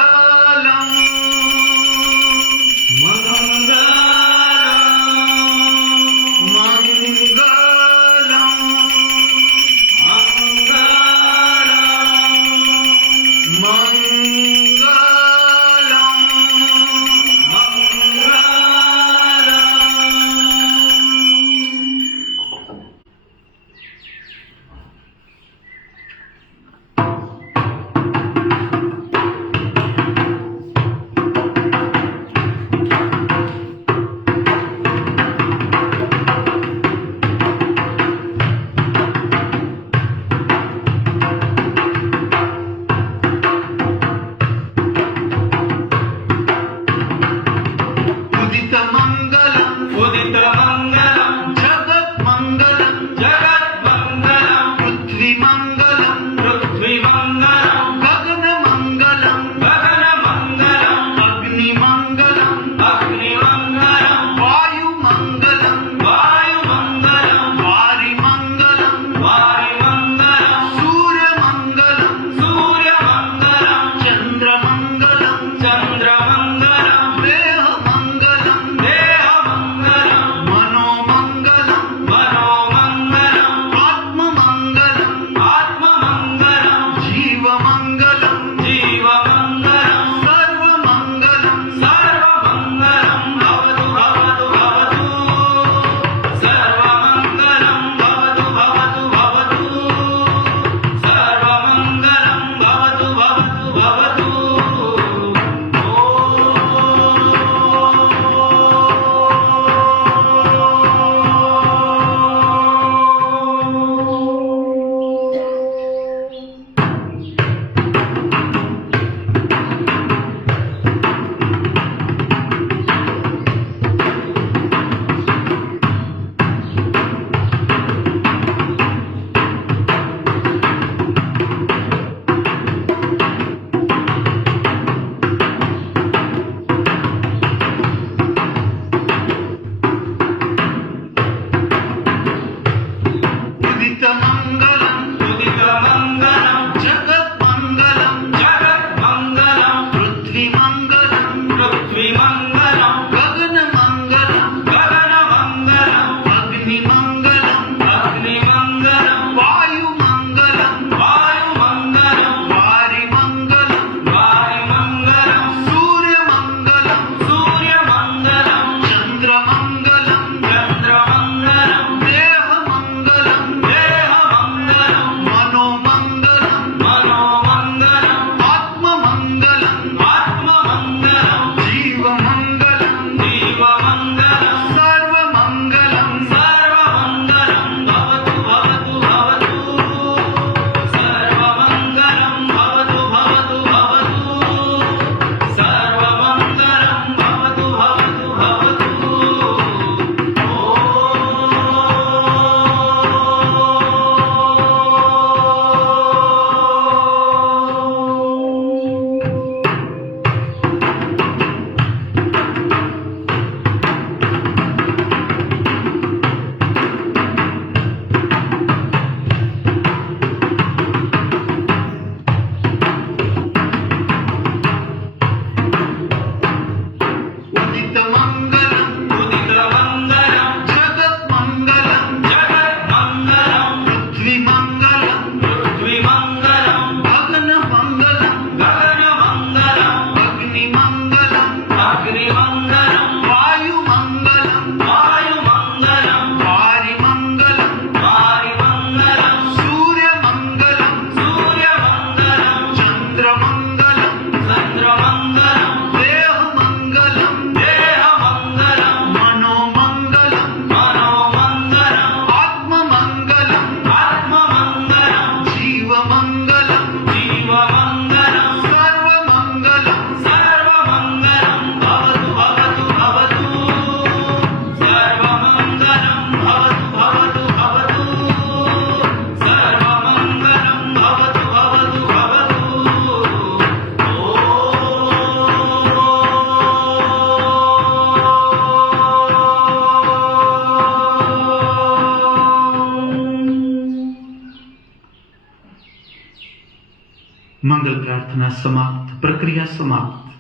मंगल प्रार्थना समाप्त, प्रक्रिया समाप्त।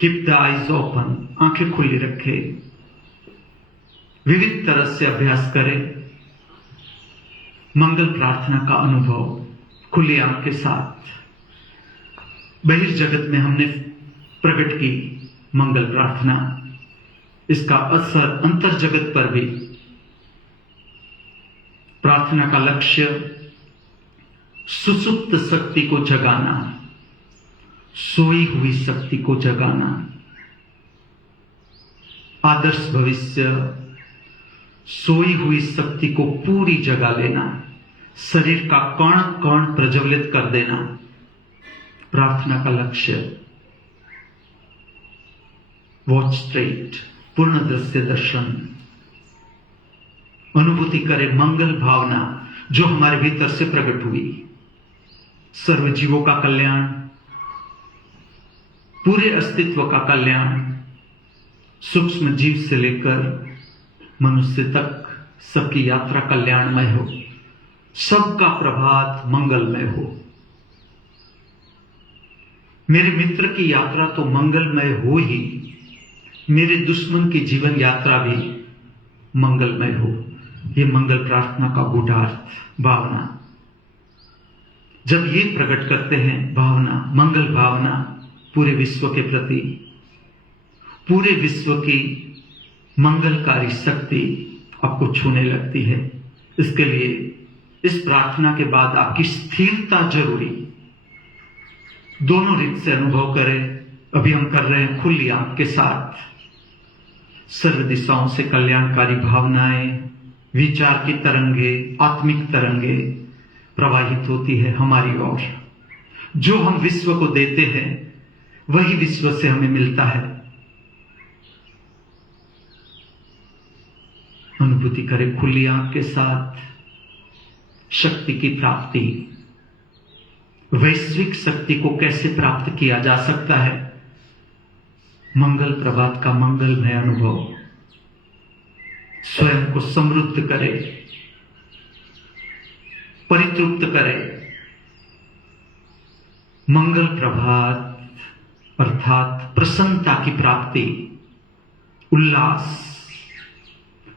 कीप द आईज ओपन, आंखें खुली रखे। विविध तरह से अभ्यास करें। मंगल प्रार्थना का अनुभव खुली आंख के साथ। बहिर्जगत में हमने प्रकट की मंगल प्रार्थना, इसका असर अंतर जगत पर भी। प्रार्थना का लक्ष्य सुसुप्त शक्ति को जगाना, सोई हुई शक्ति को जगाना। आदर्श भविष्य, सोई हुई शक्ति को पूरी जगा लेना, शरीर का कण कण प्रज्वलित कर देना, प्रार्थना का लक्ष्य। वॉच स्ट्रेट, पूर्ण दृश्य दर्शन। अनुभूति करें मंगल भावना जो हमारे भीतर से प्रकट हुई। सर्व जीवों का कल्याण, पूरे अस्तित्व का कल्याण, सूक्ष्म जीव से लेकर मनुष्य तक सबकी यात्रा कल्याणमय हो, सबका प्रभात मंगलमय हो। मेरे मित्र की यात्रा तो मंगलमय हो ही, मेरे दुश्मन की जीवन यात्रा भी मंगलमय हो। ये मंगल प्रार्थना का गूढ़ार्थ, भावना। जब ये प्रकट करते हैं भावना, मंगल भावना पूरे विश्व के प्रति, पूरे विश्व की मंगलकारी शक्ति आपको छूने लगती है। इसके लिए इस प्रार्थना के बाद आपकी स्थिरता जरूरी। दोनों रीत से अनुभव करें। अभी हम कर रहे हैं खुली आंख के साथ। सर्व दिशाओं से कल्याणकारी भावनाएं, विचार की तरंगे, आत्मिक तरंगे प्रवाहित होती है हमारी ओर। जो हम विश्व को देते हैं वही विश्व से हमें मिलता है। अनुभूति करें खुली आंख के साथ शक्ति की प्राप्ति। वैश्विक शक्ति को कैसे प्राप्त किया जा सकता है? मंगल प्रभात का मंगलमय अनुभव। स्वयं को समृद्ध करे, परितृप्त करे। मंगल प्रभात अर्थात प्रसन्नता की प्राप्ति, उल्लास।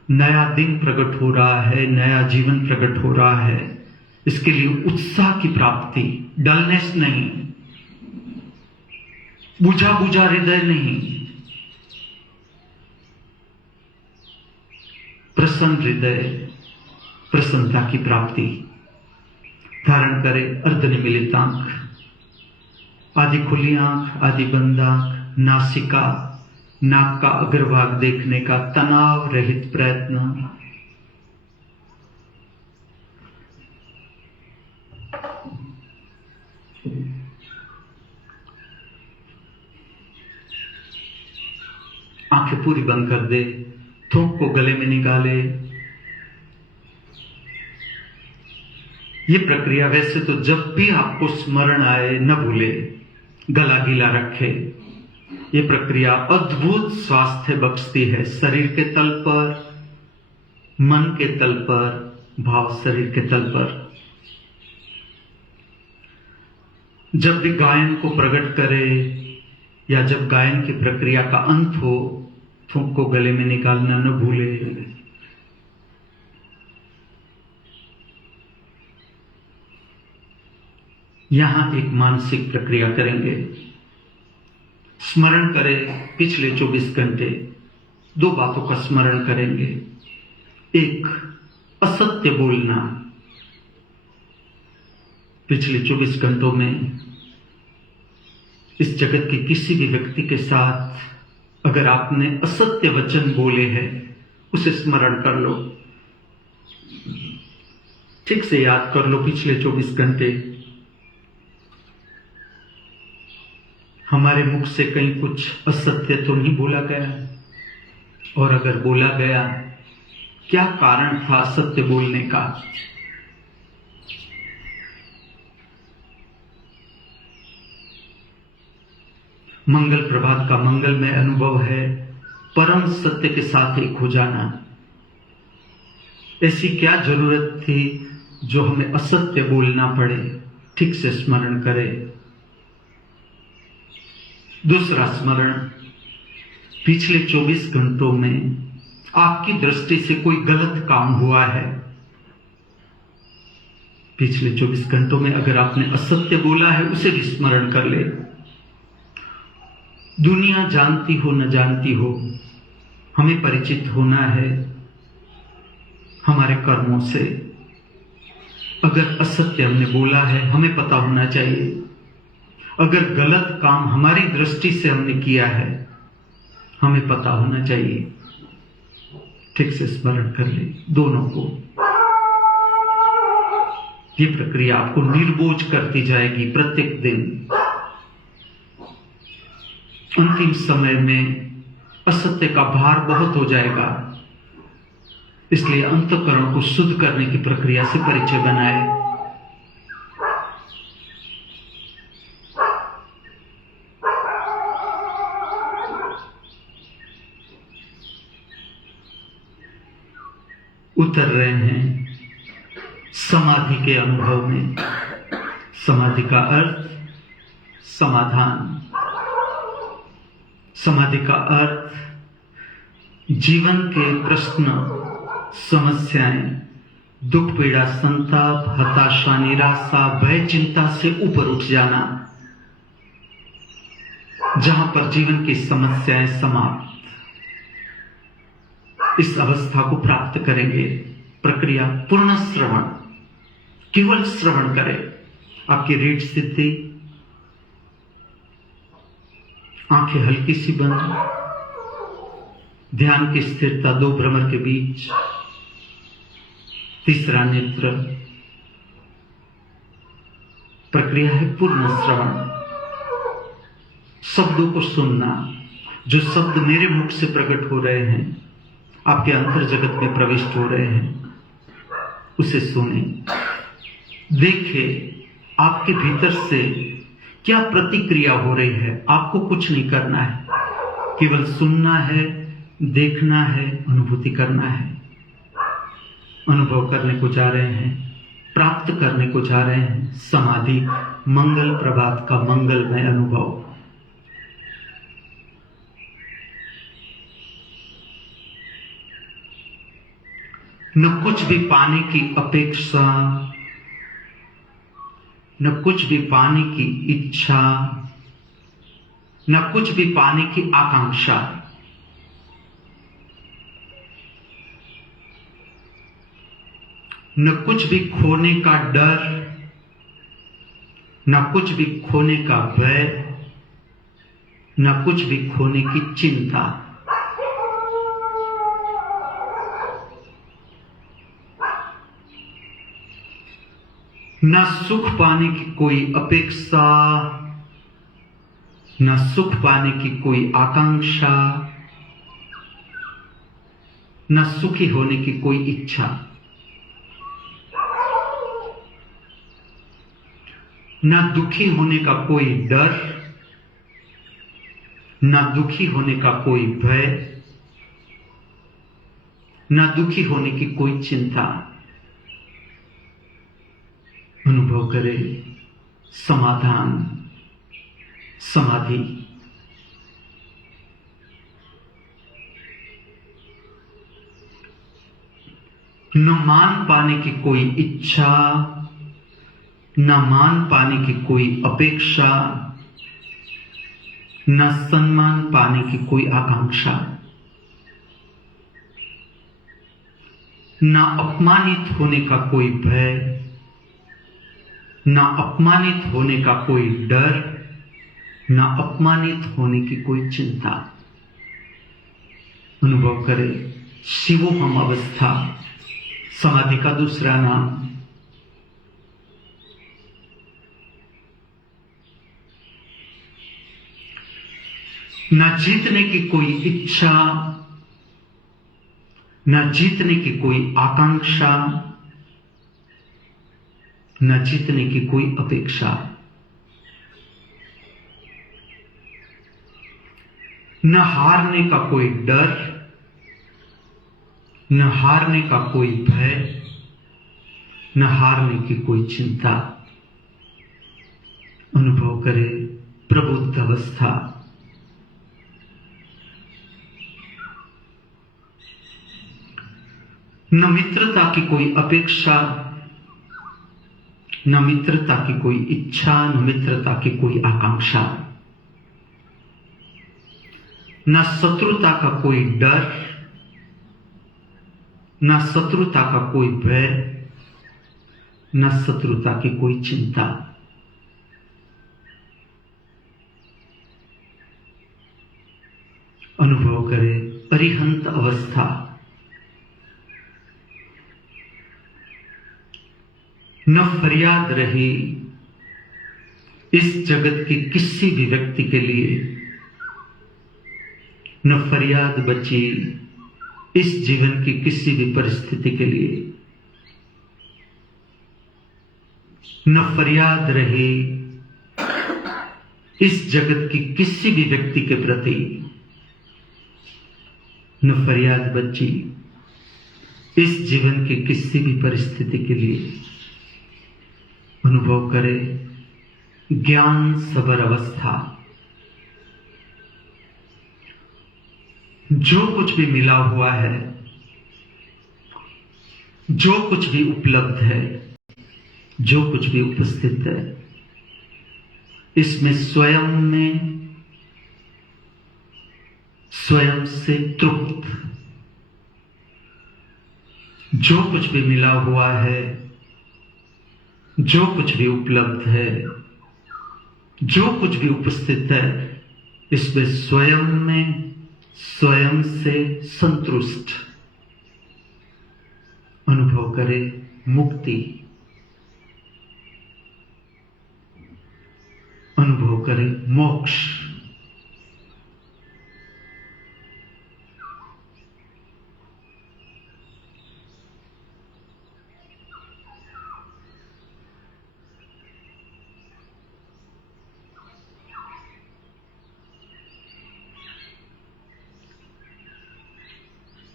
नया दिन प्रकट हो रहा है, नया जीवन प्रकट हो रहा है। इसके लिए उत्साह की प्राप्ति, डलनेस नहीं, बुझा बुझा हृदय नहीं, प्रसन्न हृदय, प्रसन्नता की प्राप्ति। धारण करें अर्धनिमीलित आंख, आधी खुली आंख, आधी बंद आंख। नासिका, नाक का अग्रभाग देखने का तनाव रहित प्रयत्न। आंखें पूरी बंद कर दे, थूक को गले में निकाले। ये प्रक्रिया वैसे तो जब भी आपको स्मरण आए न भूले, गला गीला रखे। ये प्रक्रिया अद्भुत स्वास्थ्य बख्शती है। शरीर के तल पर, मन के तल पर, भाव शरीर के तल पर। जब भी गायन को प्रकट करे या जब गायन की प्रक्रिया का अंत हो, थूक को गले में निकालना न भूले। यहां एक मानसिक प्रक्रिया करेंगे। स्मरण करें पिछले 24 घंटे। दो बातों का स्मरण करेंगे। एक, असत्य बोलना। पिछले 24 घंटों में इस जगत के किसी भी व्यक्ति के साथ अगर आपने असत्य वचन बोले हैं, उसे स्मरण कर लो। ठीक से याद कर लो पिछले 24 घंटे हमारे मुख से कहीं कुछ असत्य तो नहीं बोला गया, और अगर बोला गया, क्या कारण था सत्य बोलने का? मंगल प्रभात का मंगलमय अनुभव है परम सत्य के साथ एक हो जाना। ऐसी क्या जरूरत थी जो हमें असत्य बोलना पड़े? ठीक से स्मरण करें। दूसरा स्मरण, पिछले 24 घंटों में आपकी दृष्टि से कोई गलत काम हुआ है। पिछले 24 घंटों में अगर आपने असत्य बोला है, उसे भी स्मरण कर ले। दुनिया जानती हो न जानती हो, हमें परिचित होना है हमारे कर्मों से। अगर असत्य हमने बोला है, हमें पता होना चाहिए। अगर गलत काम हमारी दृष्टि से हमने किया है, हमें पता होना चाहिए। ठीक से स्मरण कर ले दोनों को। ये प्रक्रिया आपको निर्बोझ करती जाएगी प्रत्येक दिन। अंतिम समय में असत्य का भार बहुत हो जाएगा, इसलिए अंतःकरण को शुद्ध करने की प्रक्रिया से परिचय बनाए। उतर रहे हैं समाधि के अनुभव में। समाधि का अर्थ समाधान। समाधि का अर्थ जीवन के प्रश्न, समस्याएं, दुख, पीड़ा, संताप, हताशा, निराशा, भय, चिंता से ऊपर उठ जाना, जहां पर जीवन की समस्याएं समाप्त। इस अवस्था को प्राप्त करेंगे। प्रक्रिया पूर्ण श्रवण, केवल श्रवण करें। आपकी रीढ़ सीधी, आंखें हल्की सी बंद, ध्यान की स्थिरता दो भ्रमर के बीच, तीसरा नेत्र। प्रक्रिया है पूर्ण श्रवण। शब्दों को सुनना। जो शब्द मेरे मुख से प्रकट हो रहे हैं, आपके अंतर जगत में प्रविष्ट हो रहे हैं, उसे सुने। देखे आपके भीतर से क्या प्रतिक्रिया हो रही है। आपको कुछ नहीं करना है, केवल सुनना है, देखना है, अनुभूति करना है। अनुभव करने को जा रहे हैं, प्राप्त करने को जा रहे हैं समाधि, मंगल प्रभात का मंगलमय अनुभव। न कुछ भी पाने की अपेक्षा, न कुछ भी पाने की इच्छा, न कुछ भी पाने की आकांक्षा। न कुछ भी खोने का डर, न कुछ भी खोने का भय, न कुछ भी खोने की चिंता। न सुख पाने की कोई अपेक्षा, न सुख पाने की कोई आकांक्षा, न सुखी होने की कोई इच्छा। न दुखी होने का कोई डर, न दुखी होने का कोई भय, न दुखी होने की कोई चिंता। अनुभव करें समाधान, समाधि। न मान पाने की कोई इच्छा, न मान पाने की कोई अपेक्षा, न सम्मान पाने की कोई आकांक्षा, न अपमानित होने का कोई भय, न अपमानित होने का कोई डर, न अपमानित होने की कोई चिंता। अनुभव करें शिवोहम अवस्था, समाधि का दूसरा नाम। न जीतने की कोई इच्छा, न जीतने की कोई आकांक्षा, न जीतने की कोई अपेक्षा। न हारने का कोई डर, न हारने का कोई भय, न हारने की कोई चिंता। अनुभव करें प्रबुद्ध अवस्था। न मित्रता की कोई अपेक्षा, न मित्रता की कोई इच्छा, न मित्रता की कोई आकांक्षा, न शत्रुता का कोई डर, न शत्रुता का कोई भय, न शत्रुता की कोई चिंता। अनुभव करें अरिहंत अवस्था। न फरियाद रही इस जगत के किसी भी व्यक्ति के लिए, न फरियाद बची इस जीवन की किसी भी परिस्थिति के लिए, न फरियाद रही इस जगत की किसी भी व्यक्ति के प्रति, न फरियाद बची इस जीवन के किसी भी परिस्थिति के लिए। अनुभव करें ज्ञान सबर अवस्था। जो कुछ भी मिला हुआ है, जो कुछ भी उपलब्ध है, जो कुछ भी उपस्थित है, इसमें स्वयं में स्वयं से तृप्त। जो कुछ भी मिला हुआ है, जो कुछ भी उपलब्ध है, जो कुछ भी उपस्थित है, इसमें स्वयं में स्वयं से संतुष्ट। अनुभव करें मुक्ति। अनुभव करें मोक्ष।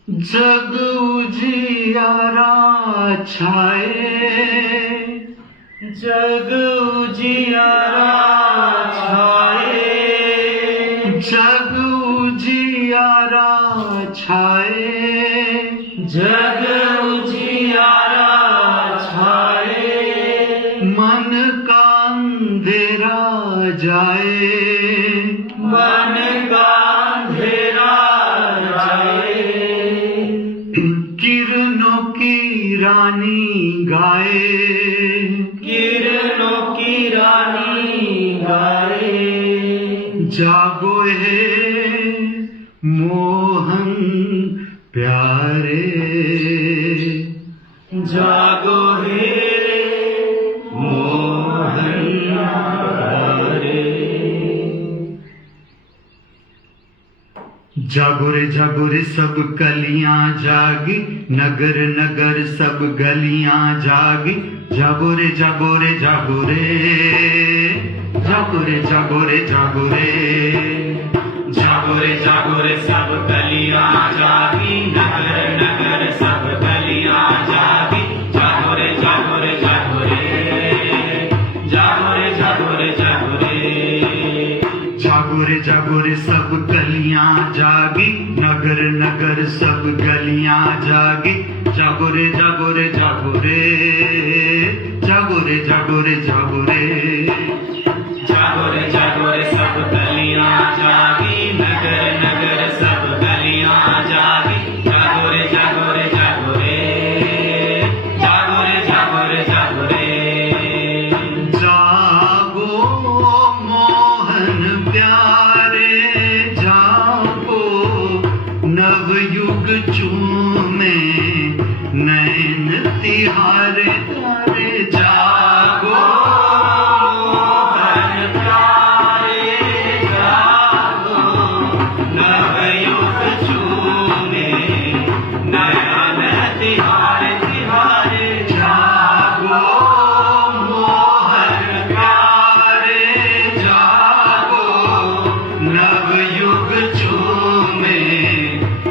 जग उजियारा छाए, जग उजियारा छाए, जग उजियारा छाए, जग उजियारा छाए, मन का अंधेरा जाए, मन का अंधेरा जाए, किरणों की रानी गाए, किरणों की रानी गाए, जागो है मोहन प्यारे, जागो हे मोहन प्यारे। जागो रे सब कलियां जागी, नगर नगर सब गलियां जागी, जागो रे जागो रे जागो रे, जागो रे जागो रे जागो रे, जागो रे सब गलियां जागी, नगर नगर सब गलियां जागी, जागो रे जागो रे जागो रे, जागो रे जागो रे जागो रे, जागो रे सब गलियां जागी, नगर नगर सब गलियां जागी, जागो रे जागो रे जागो रे, जागो रे जागो रे जागो रे, जागो रे सब गलियां जागी, नगर नगर सब गलियां जागी, जागो रे जागो रे जागो रे, जागो रे जागो रे जागो रे, जागो मोहन प्यारे, जागो नवयुग चूमे नैन तिहारे तारे, जागो मोहन प्यारे, जागो नवयुग चूमे नयन तिहारे तिहारे, जागो मोहन प्यारे, जागो नवयुग चूमे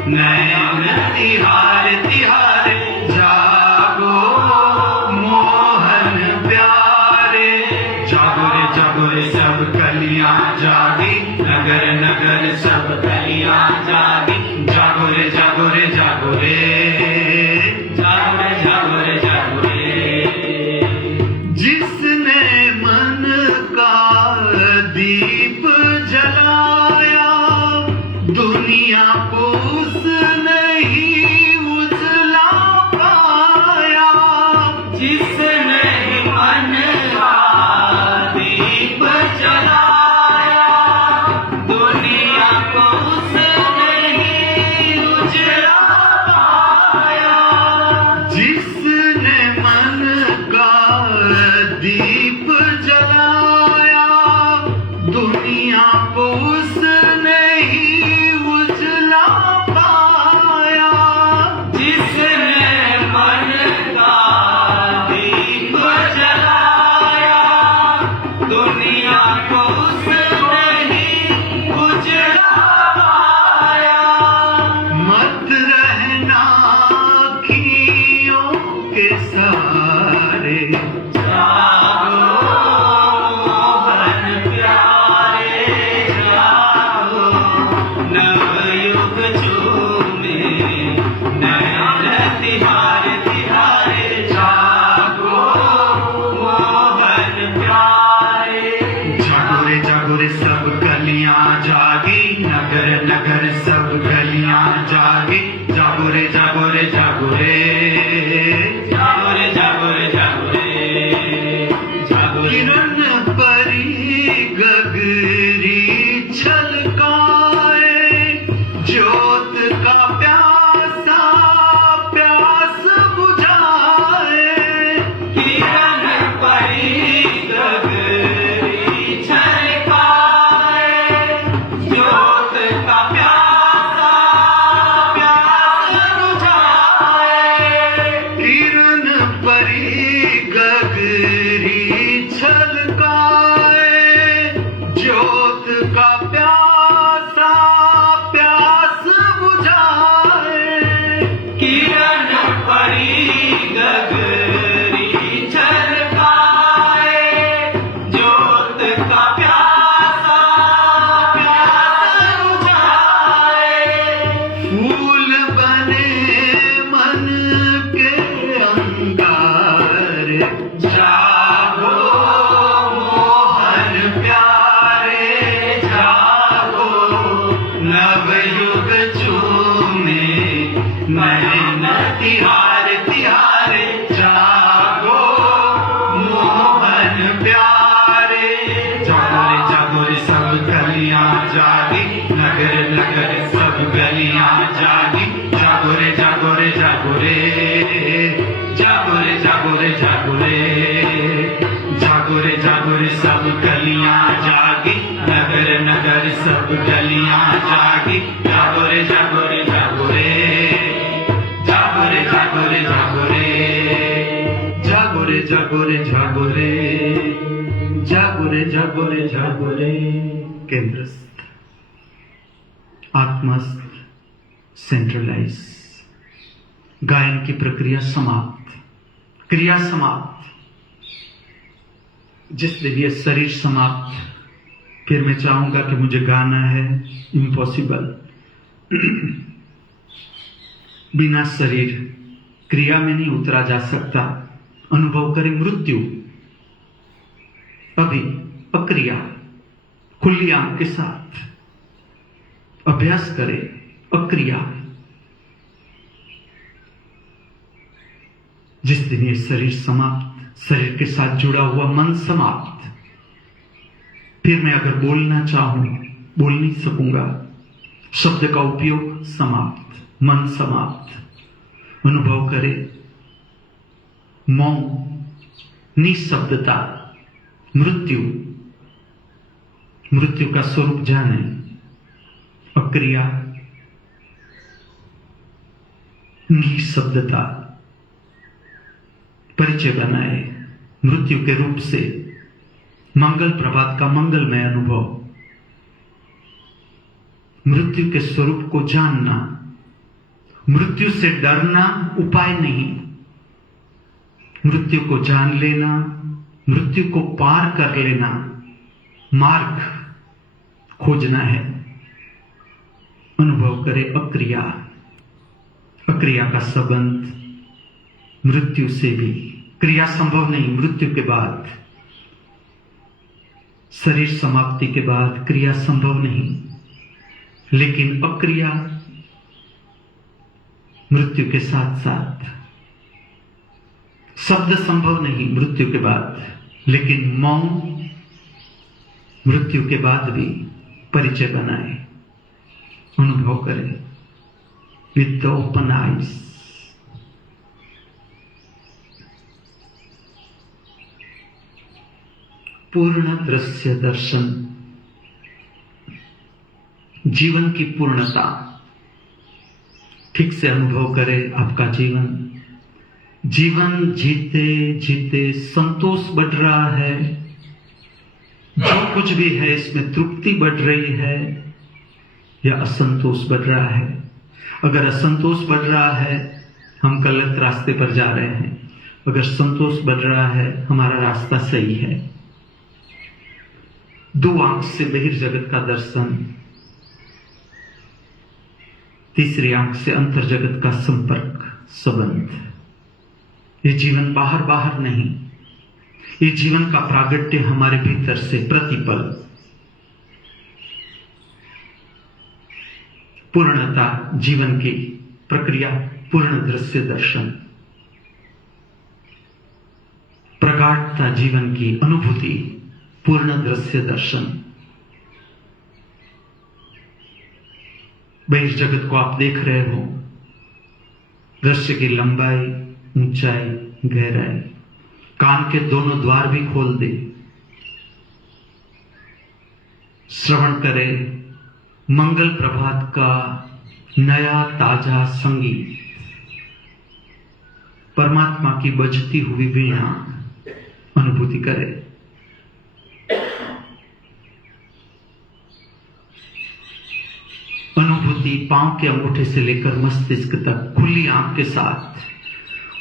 नयन तिहारे तिहारे, जागो गलियां जागी, जागो रे जागो रे जागो रे, जागो रे जागो रे जागो रे। जिसने मन का दीप जलाया, दुनिया को उसने ही उजला पाया। जिसने मन का दीप जलाया, दुनिया को उसने ही उजला पाया। जिसने मन का दीप जलाया, दुनिया को उसने ही उजला पाया। जिसने मन का दीप जलाया, दुनिया को उसने ही उजला पाया। मत रहना अखियों के सहारे, जागो मोहन प्यारे, जागो नवयुग झूमे, नयन तिहारे तिहारे, जागो मोहन प्यारे। जागो रे सब गलियां जागी, नगर नगर सब गलियां जागी। जागो रे जागो रे जागो रे, जागो रे जागो रे जागो रे, जागो रे। किरण परी गगरी छलकाए, ज्योत का प्यासा प्यास बुझाए। किरण परी गगरी छलकाए, ज्योत का प्यासा प्यास बुझाए। किरण परी गगरी छलकाए, ज्योत का प्यासा प्यास बुझाए। किरण परी गगरी छलकाए, ज्योत का प्यासा प्यास बुझाए। फूल बने मन के अंगार, जागो मोहन प्यारे, जागो नवयुग झूमे, नयन तिहारे तिहारे, जागो मोहन प्यारे। जागो रे सब गलियां जागी, नगर नगर सब गलियां जागी। जागो रे जागो रे जागो रे, जागो रे जागो रे जागो रे। जागो रे जागो रे सब गलियां जागी, नगर नगर सब गलियां जागी। जागो रे जागो रे जागो रे, जागो रे जागो रे जागो रे। जागो रे जागो रे जागो रे, जागो रे जागो रे जागो रे। केंद्रस्थ, आत्मस्थ, सेंट्रलाइज। गायन की प्रक्रिया समाप्त, क्रिया समाप्त। जिस दिन ये शरीर समाप्त, फिर मैं चाहूंगा कि मुझे गाना है, इम्पॉसिबल। बिना शरीर क्रिया में नहीं उतरा जा सकता। अनुभव करें मृत्यु, अभी अक्रिया, खुली आंख के साथ अभ्यास करें अक्रिया। जिस दिन ये शरीर समाप्त, शरीर के साथ जुड़ा हुआ मन समाप्त, फिर मैं अगर बोलना चाहूं बोल नहीं सकूंगा। शब्द का उपयोग समाप्त, मन समाप्त। अनुभव करें मौन, निशब्दता, मृत्यु, मृत्यु का स्वरूप जाने, अक्रिया, निशब्दता, परिचय बनाए मृत्यु के रूप से। मंगल प्रभात का मंगलमय अनुभव, मृत्यु के स्वरूप को जानना। मृत्यु से डरना उपाय नहीं, मृत्यु को जान लेना, मृत्यु को पार कर लेना, मार्ग खोजना है। अनुभव करें अक्रिया। अक्रिया का संबंध मृत्यु से भी। क्रिया संभव नहीं मृत्यु के बाद, शरीर समाप्ति के बाद क्रिया संभव नहीं, लेकिन अक्रिया मृत्यु के साथ साथ। शब्द संभव नहीं मृत्यु के बाद, लेकिन मौन मृत्यु के बाद भी परिचय बनाए। अनुभव करें विद द ओपन आईज। पूर्ण दृश्य दर्शन, जीवन की पूर्णता। ठीक से अनुभव करें आपका जीवन। जीवन जीते जीते संतोष बढ़ रहा है। जो कुछ भी है इसमें तृप्ति बढ़ रही है या असंतोष बढ़ रहा है। अगर असंतोष बढ़ रहा है हम गलत रास्ते पर जा रहे हैं, अगर संतोष बढ़ रहा है हमारा रास्ता सही है। दो आंख से बहिर्जगत का दर्शन, तीसरी आंख से अंतर जगत का संपर्क संबंध। ये जीवन बाहर बाहर नहीं, ये जीवन का प्रागट्य हमारे भीतर से प्रतिपल। पूर्णता जीवन की प्रक्रिया, पूर्ण दृश्य दर्शन। प्रगाढ़ता जीवन की अनुभूति, पूर्ण दृश्य दर्शन। बहिर्जगत को आप देख रहे हो, दृश्य की लंबाई, ऊंचाई, गहराई। कान के दोनों द्वार भी खोल दे, श्रवण करें मंगल प्रभात का नया ताजा संगीत, परमात्मा की बजती हुई वीणा अनुभूति करें। अनुभूति पांव के अंगूठे से लेकर मस्तिष्क तक खुली आंख के साथ।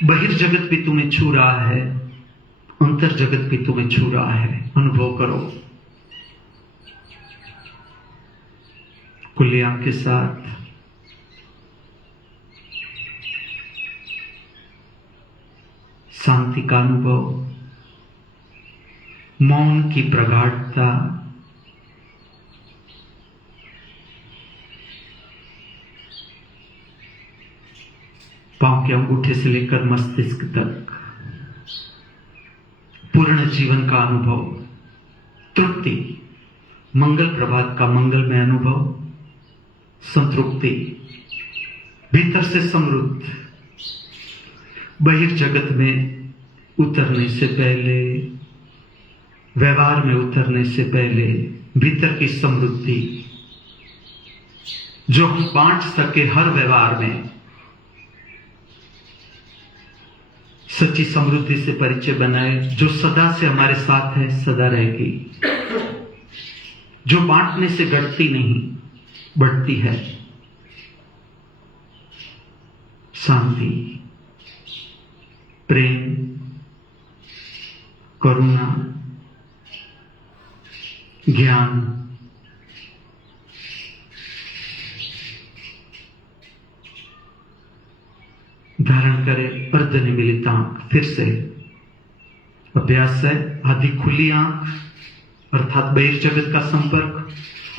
बहिर्जगत भी तुम्हें छू रहा है, अंतर जगत भी तुम्हें छू रहा है। अनुभव करो खुली आंख के साथ। शांति का अनुभव, मौन की प्रगाढ़ता, पांव के अंगूठे से लेकर मस्तिष्क तक पूर्ण जीवन का अनुभव, तृप्ति, मंगल प्रभात का मंगलमय अनुभव, संतृप्ति, भीतर से समृद्ध। बहिर्जगत में उतरने से पहले, व्यवहार में उतरने से पहले भीतर की समृद्धि जो हम बांट सके हर व्यवहार में। सच्ची समृद्धि से परिचय बनाए जो सदा से हमारे साथ है, सदा रहेगी, जो बांटने से घटती नहीं बढ़ती है। शांति, प्रेम, करुणा, ज्ञान, धारण करें अर्धनिमीलित आंख। फिर से अभ्यास है। आधी खुली आंख अर्थात बहिर्जगत का संपर्क,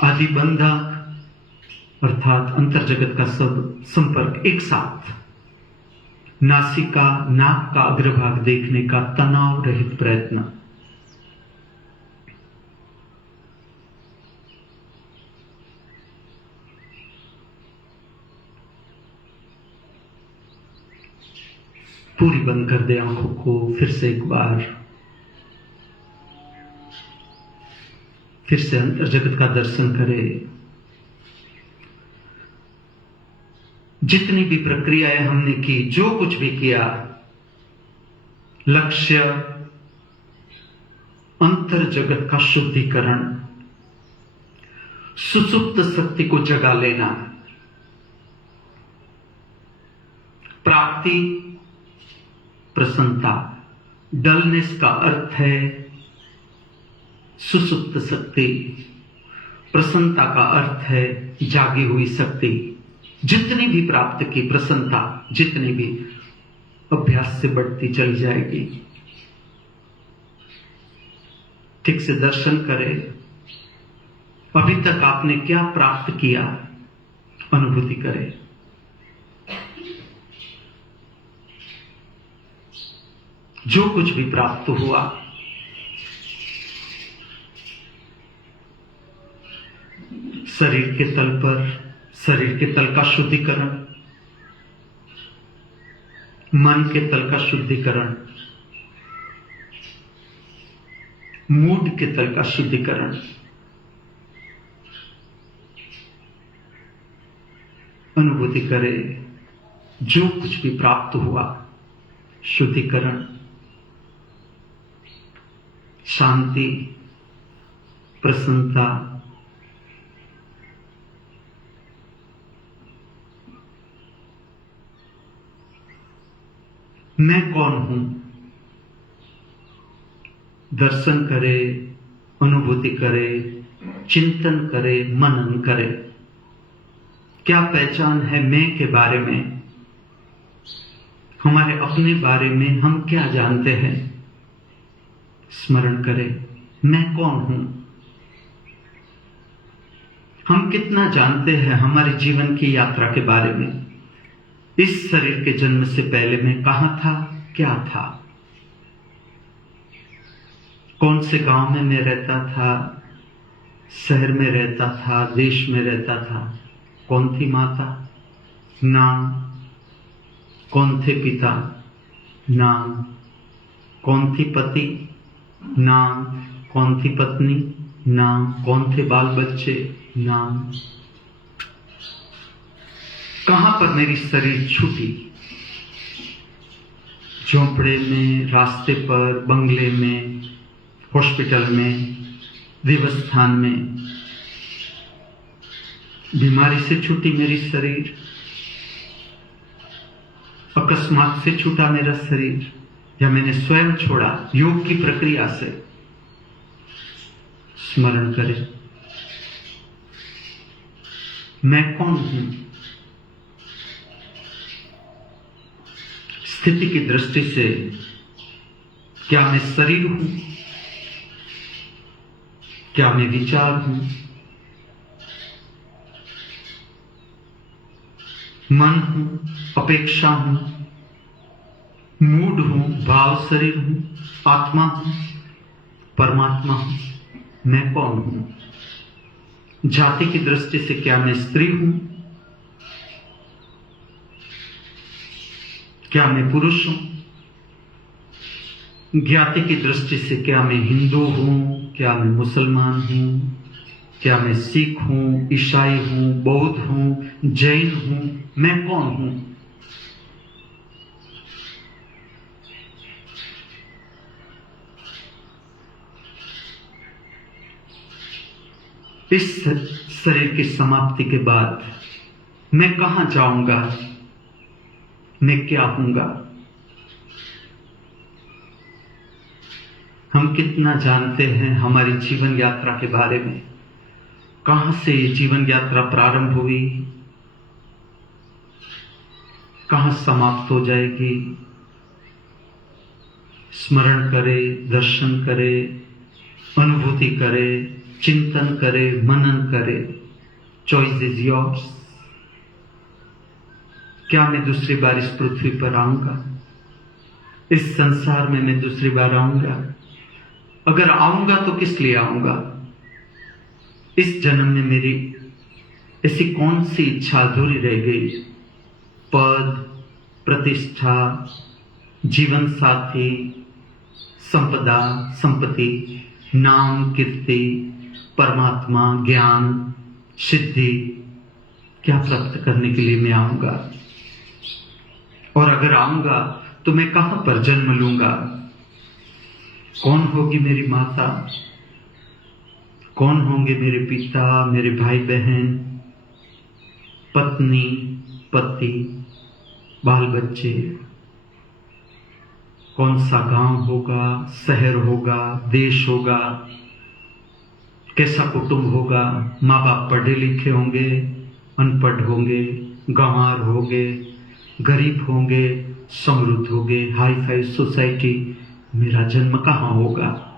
आधी बंद आंख अर्थात अंतर जगत का सब संपर्क एक साथ। नासिका, नाक का अग्रभाग देखने का तनाव रहित प्रयत्न। पूरी बंद कर दे आंखों को। फिर से एक बार, फिर से अंतर जगत का दर्शन करें। जितनी भी प्रक्रियाएं हमने की, जो कुछ भी किया, लक्ष्य अंतर जगत का शुद्धिकरण, सुसुप्त शक्ति को जगा लेना, प्राप्ति, प्रसन्नता। डलनेस का अर्थ है सुसुप्त शक्ति, प्रसन्नता का अर्थ है जागी हुई शक्ति। जितनी भी प्राप्त की प्रसन्नता, जितनी भी अभ्यास से बढ़ती चली जाएगी। ठीक से दर्शन करें, अभी तक आपने क्या प्राप्त किया, अनुभूति करें। जो कुछ भी प्राप्त हुआ, शरीर के तल पर, शरीर के तल का शुद्धिकरण, मन के तल का शुद्धिकरण, मूड के तल का शुद्धिकरण, अनुभूति करे। जो कुछ भी प्राप्त हुआ, शुद्धिकरण, शांति, प्रसन्नता, मैं कौन हूं, दर्शन करे, अनुभूति करे, चिंतन करे, मनन करे। क्या पहचान है मैं के बारे में, हमारे अपने बारे में हम क्या जानते हैं। स्मरण करें, मैं कौन हूं। हम कितना जानते हैं हमारे जीवन की यात्रा के बारे में। इस शरीर के जन्म से पहले मैं कहां था, क्या था, कौन से गांव में मैं रहता था, शहर में रहता था, देश में रहता था, कौन थी माता, नाम, कौन थे पिता, नाम, कौन थी पति, नाम, कौन थी पत्नी, नाम, कौन थे बाल बच्चे, नाम। कहां पर मेरी शरीर छूटी, झोंपड़े में, रास्ते पर, बंगले में, हॉस्पिटल में, देवस्थान में। बीमारी से छूटी मेरी शरीर, अकस्मात से छूटा मेरा शरीर, या मैंने स्वयं छोड़ा योग की प्रक्रिया से। स्मरण करें, मैं कौन हूं। स्थिति की दृष्टि से क्या मैं शरीर हूं, क्या मैं विचार हूं, मन हूं, अपेक्षा हूं, मूड हूं, भाव शरीर हूं, आत्मा हूं, परमात्मा हूं। मैं कौन हूं। जाति की दृष्टि से क्या मैं स्त्री हूं, क्या मैं पुरुष हूं। ज्ञाति की दृष्टि से क्या मैं हिंदू हूं, क्या मैं मुसलमान हूं, क्या मैं सिख हूं, ईसाई हूं, बौद्ध हूं, जैन हूं। मैं कौन हूं। इस शरीर की समाप्ति के बाद मैं कहां जाऊंगा, मैं क्या हूंगा। हम कितना जानते हैं हमारी जीवन यात्रा के बारे में। कहां से ये जीवन यात्रा प्रारंभ हुई, कहां समाप्त हो जाएगी। स्मरण करे, दर्शन करे, अनुभूति करे, चिंतन करे, मनन करे। Choice is yours. क्या मैं दूसरी बार इस पृथ्वी पर आऊंगा, इस संसार में मैं दूसरी बार आऊंगा। अगर आऊंगा तो किस लिए आऊंगा। इस जन्म में मेरी ऐसी कौन सी इच्छा अधूरी रह गई। पद, प्रतिष्ठा, जीवन साथी, संपदा, संपत्ति, नाम, कीर्ति, परमात्मा, ज्ञान, सिद्धि। क्या प्राप्त करने के लिए मैं आऊंगा। और अगर आऊंगा तो मैं कहां पर जन्म लूंगा। कौन होगी मेरी माता, कौन होंगे मेरे पिता, मेरे भाई बहन, पत्नी, पति, बाल बच्चे। कौन सा गांव होगा, शहर होगा, देश होगा। कैसा कुटुंब होगा, माँ बाप पढ़े लिखे होंगे, अनपढ़ होंगे, गंवार होंगे, गरीब होंगे, समृद्ध होंगे, हाई फाई सोसाइटी, मेरा जन्म कहाँ होगा।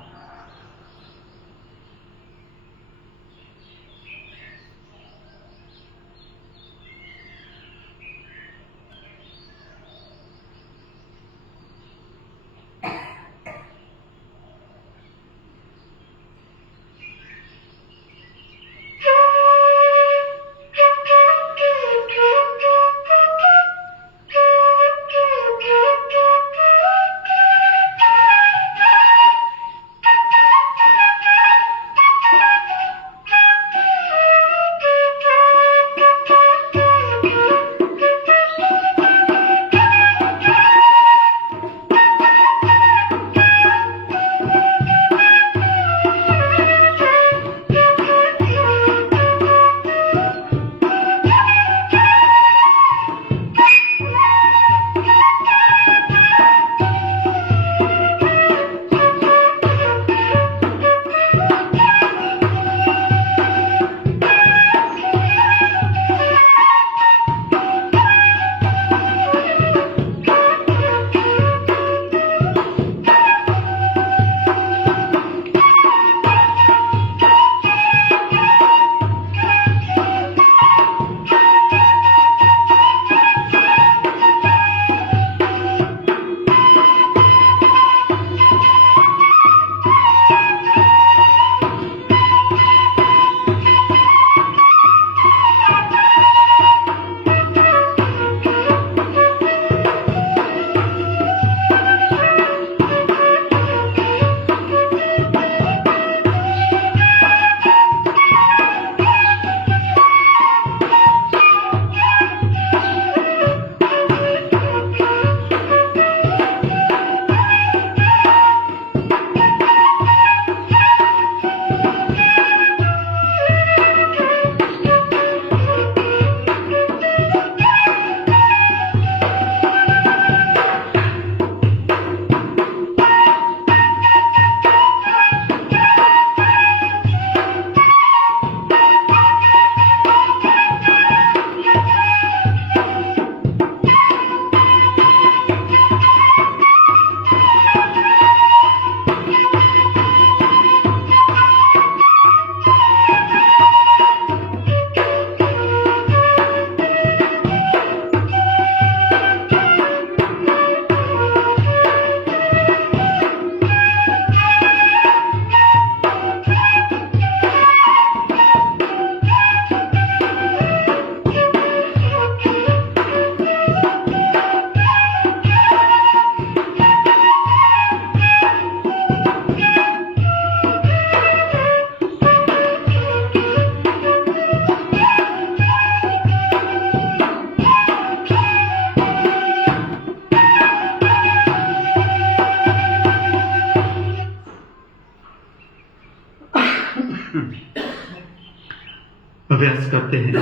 अभ्यास करते हैं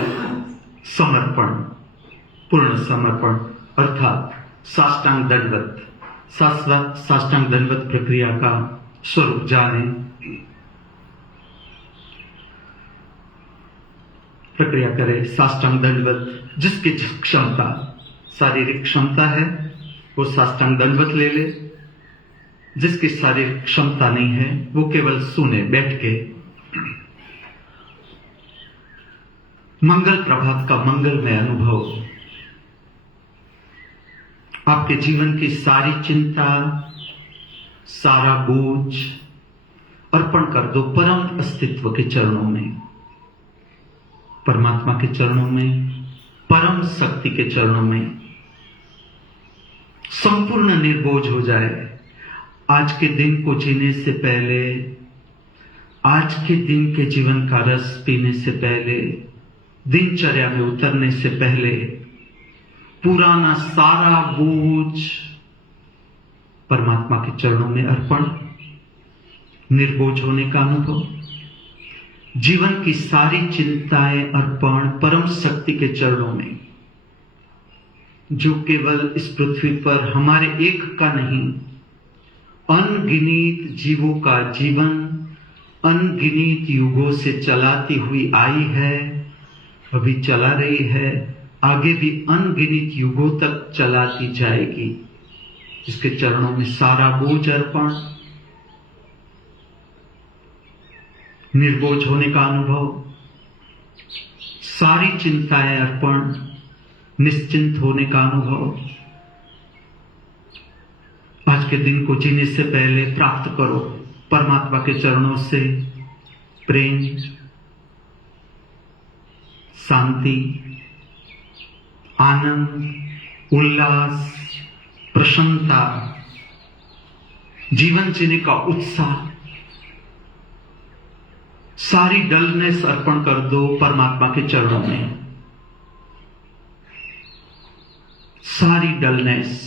समर्पण, पूर्ण समर्पण अर्थात साष्टांग दंडवत। शाश्वत साष्टांग दंडवत प्रक्रिया का स्वरूप जाने। प्रक्रिया करें साष्टांग दंडवत। जिसकी क्षमता, शारीरिक क्षमता है वो साष्टांग दंडवत ले ले। जिसकी शारीरिक क्षमता नहीं है वो केवल सुने बैठ के। मंगल प्रभात का मंगलमय अनुभव। आपके जीवन की सारी चिंता, सारा बोझ अर्पण कर दो परम अस्तित्व के चरणों में, परमात्मा के चरणों में, परम शक्ति के चरणों में। संपूर्ण निर्बोझ हो जाए। आज के दिन को जीने से पहले, आज के दिन के जीवन का रस पीने से पहले, दिनचर्या में उतरने से पहले पुराना सारा बोझ परमात्मा के चरणों में अर्पण। निर्बोझ होने का अनुभव। जीवन की सारी चिंताएं अर्पण परम शक्ति के चरणों में, जो केवल इस पृथ्वी पर हमारे एक का नहीं, अनगिनत जीवों का जीवन अनगिनत युगों से चलाती हुई आई है, अभी चला रही है, आगे भी अनगिनत युगों तक चलाती जाएगी। इसके चरणों में सारा बोझ अर्पण, निर्बोझ होने का अनुभव, सारी चिंताएं अर्पण, निश्चिंत होने का अनुभव। आज के दिन को जीने से पहले प्राप्त करो परमात्मा के चरणों से प्रेम, शांति, आनंद, उल्लास, प्रसन्नता, जीवन जीने का उत्साह, सारी डलनेस अर्पण कर दो परमात्मा के चरणों में। सारी डलनेस,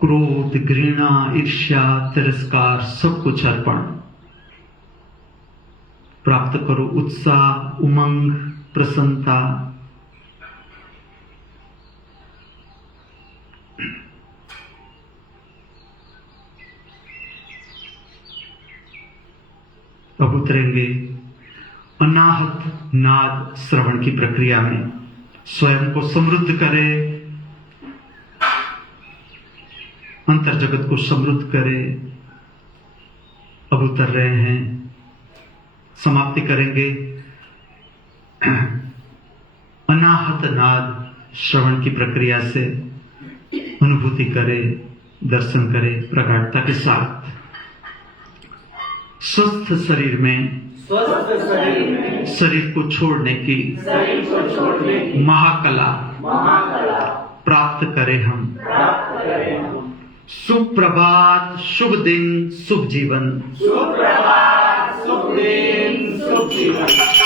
क्रोध, घृणा, ईर्ष्या, तिरस्कार, सब कुछ अर्पण। प्राप्त करो उत्साह, उमंग, प्रसन्नता। अब उतरेंगे अनाहत नाद श्रवण की प्रक्रिया में। स्वयं को समृद्ध करें, अंतर जगत को समृद्ध करें। अब उतर रहे हैं, समाप्ति करेंगे अनाहत नाद श्रवण की प्रक्रिया से। अनुभूति करें, दर्शन करें प्रगाढ़ता के साथ। स्वस्थ शरीर में शरीर को छोड़ने की महाकला प्राप्त करें हम। सुप्रभात, शुभ दिन, शुभ जीवन। सुप्रभात, शुभ दिन, शुभ जीवन।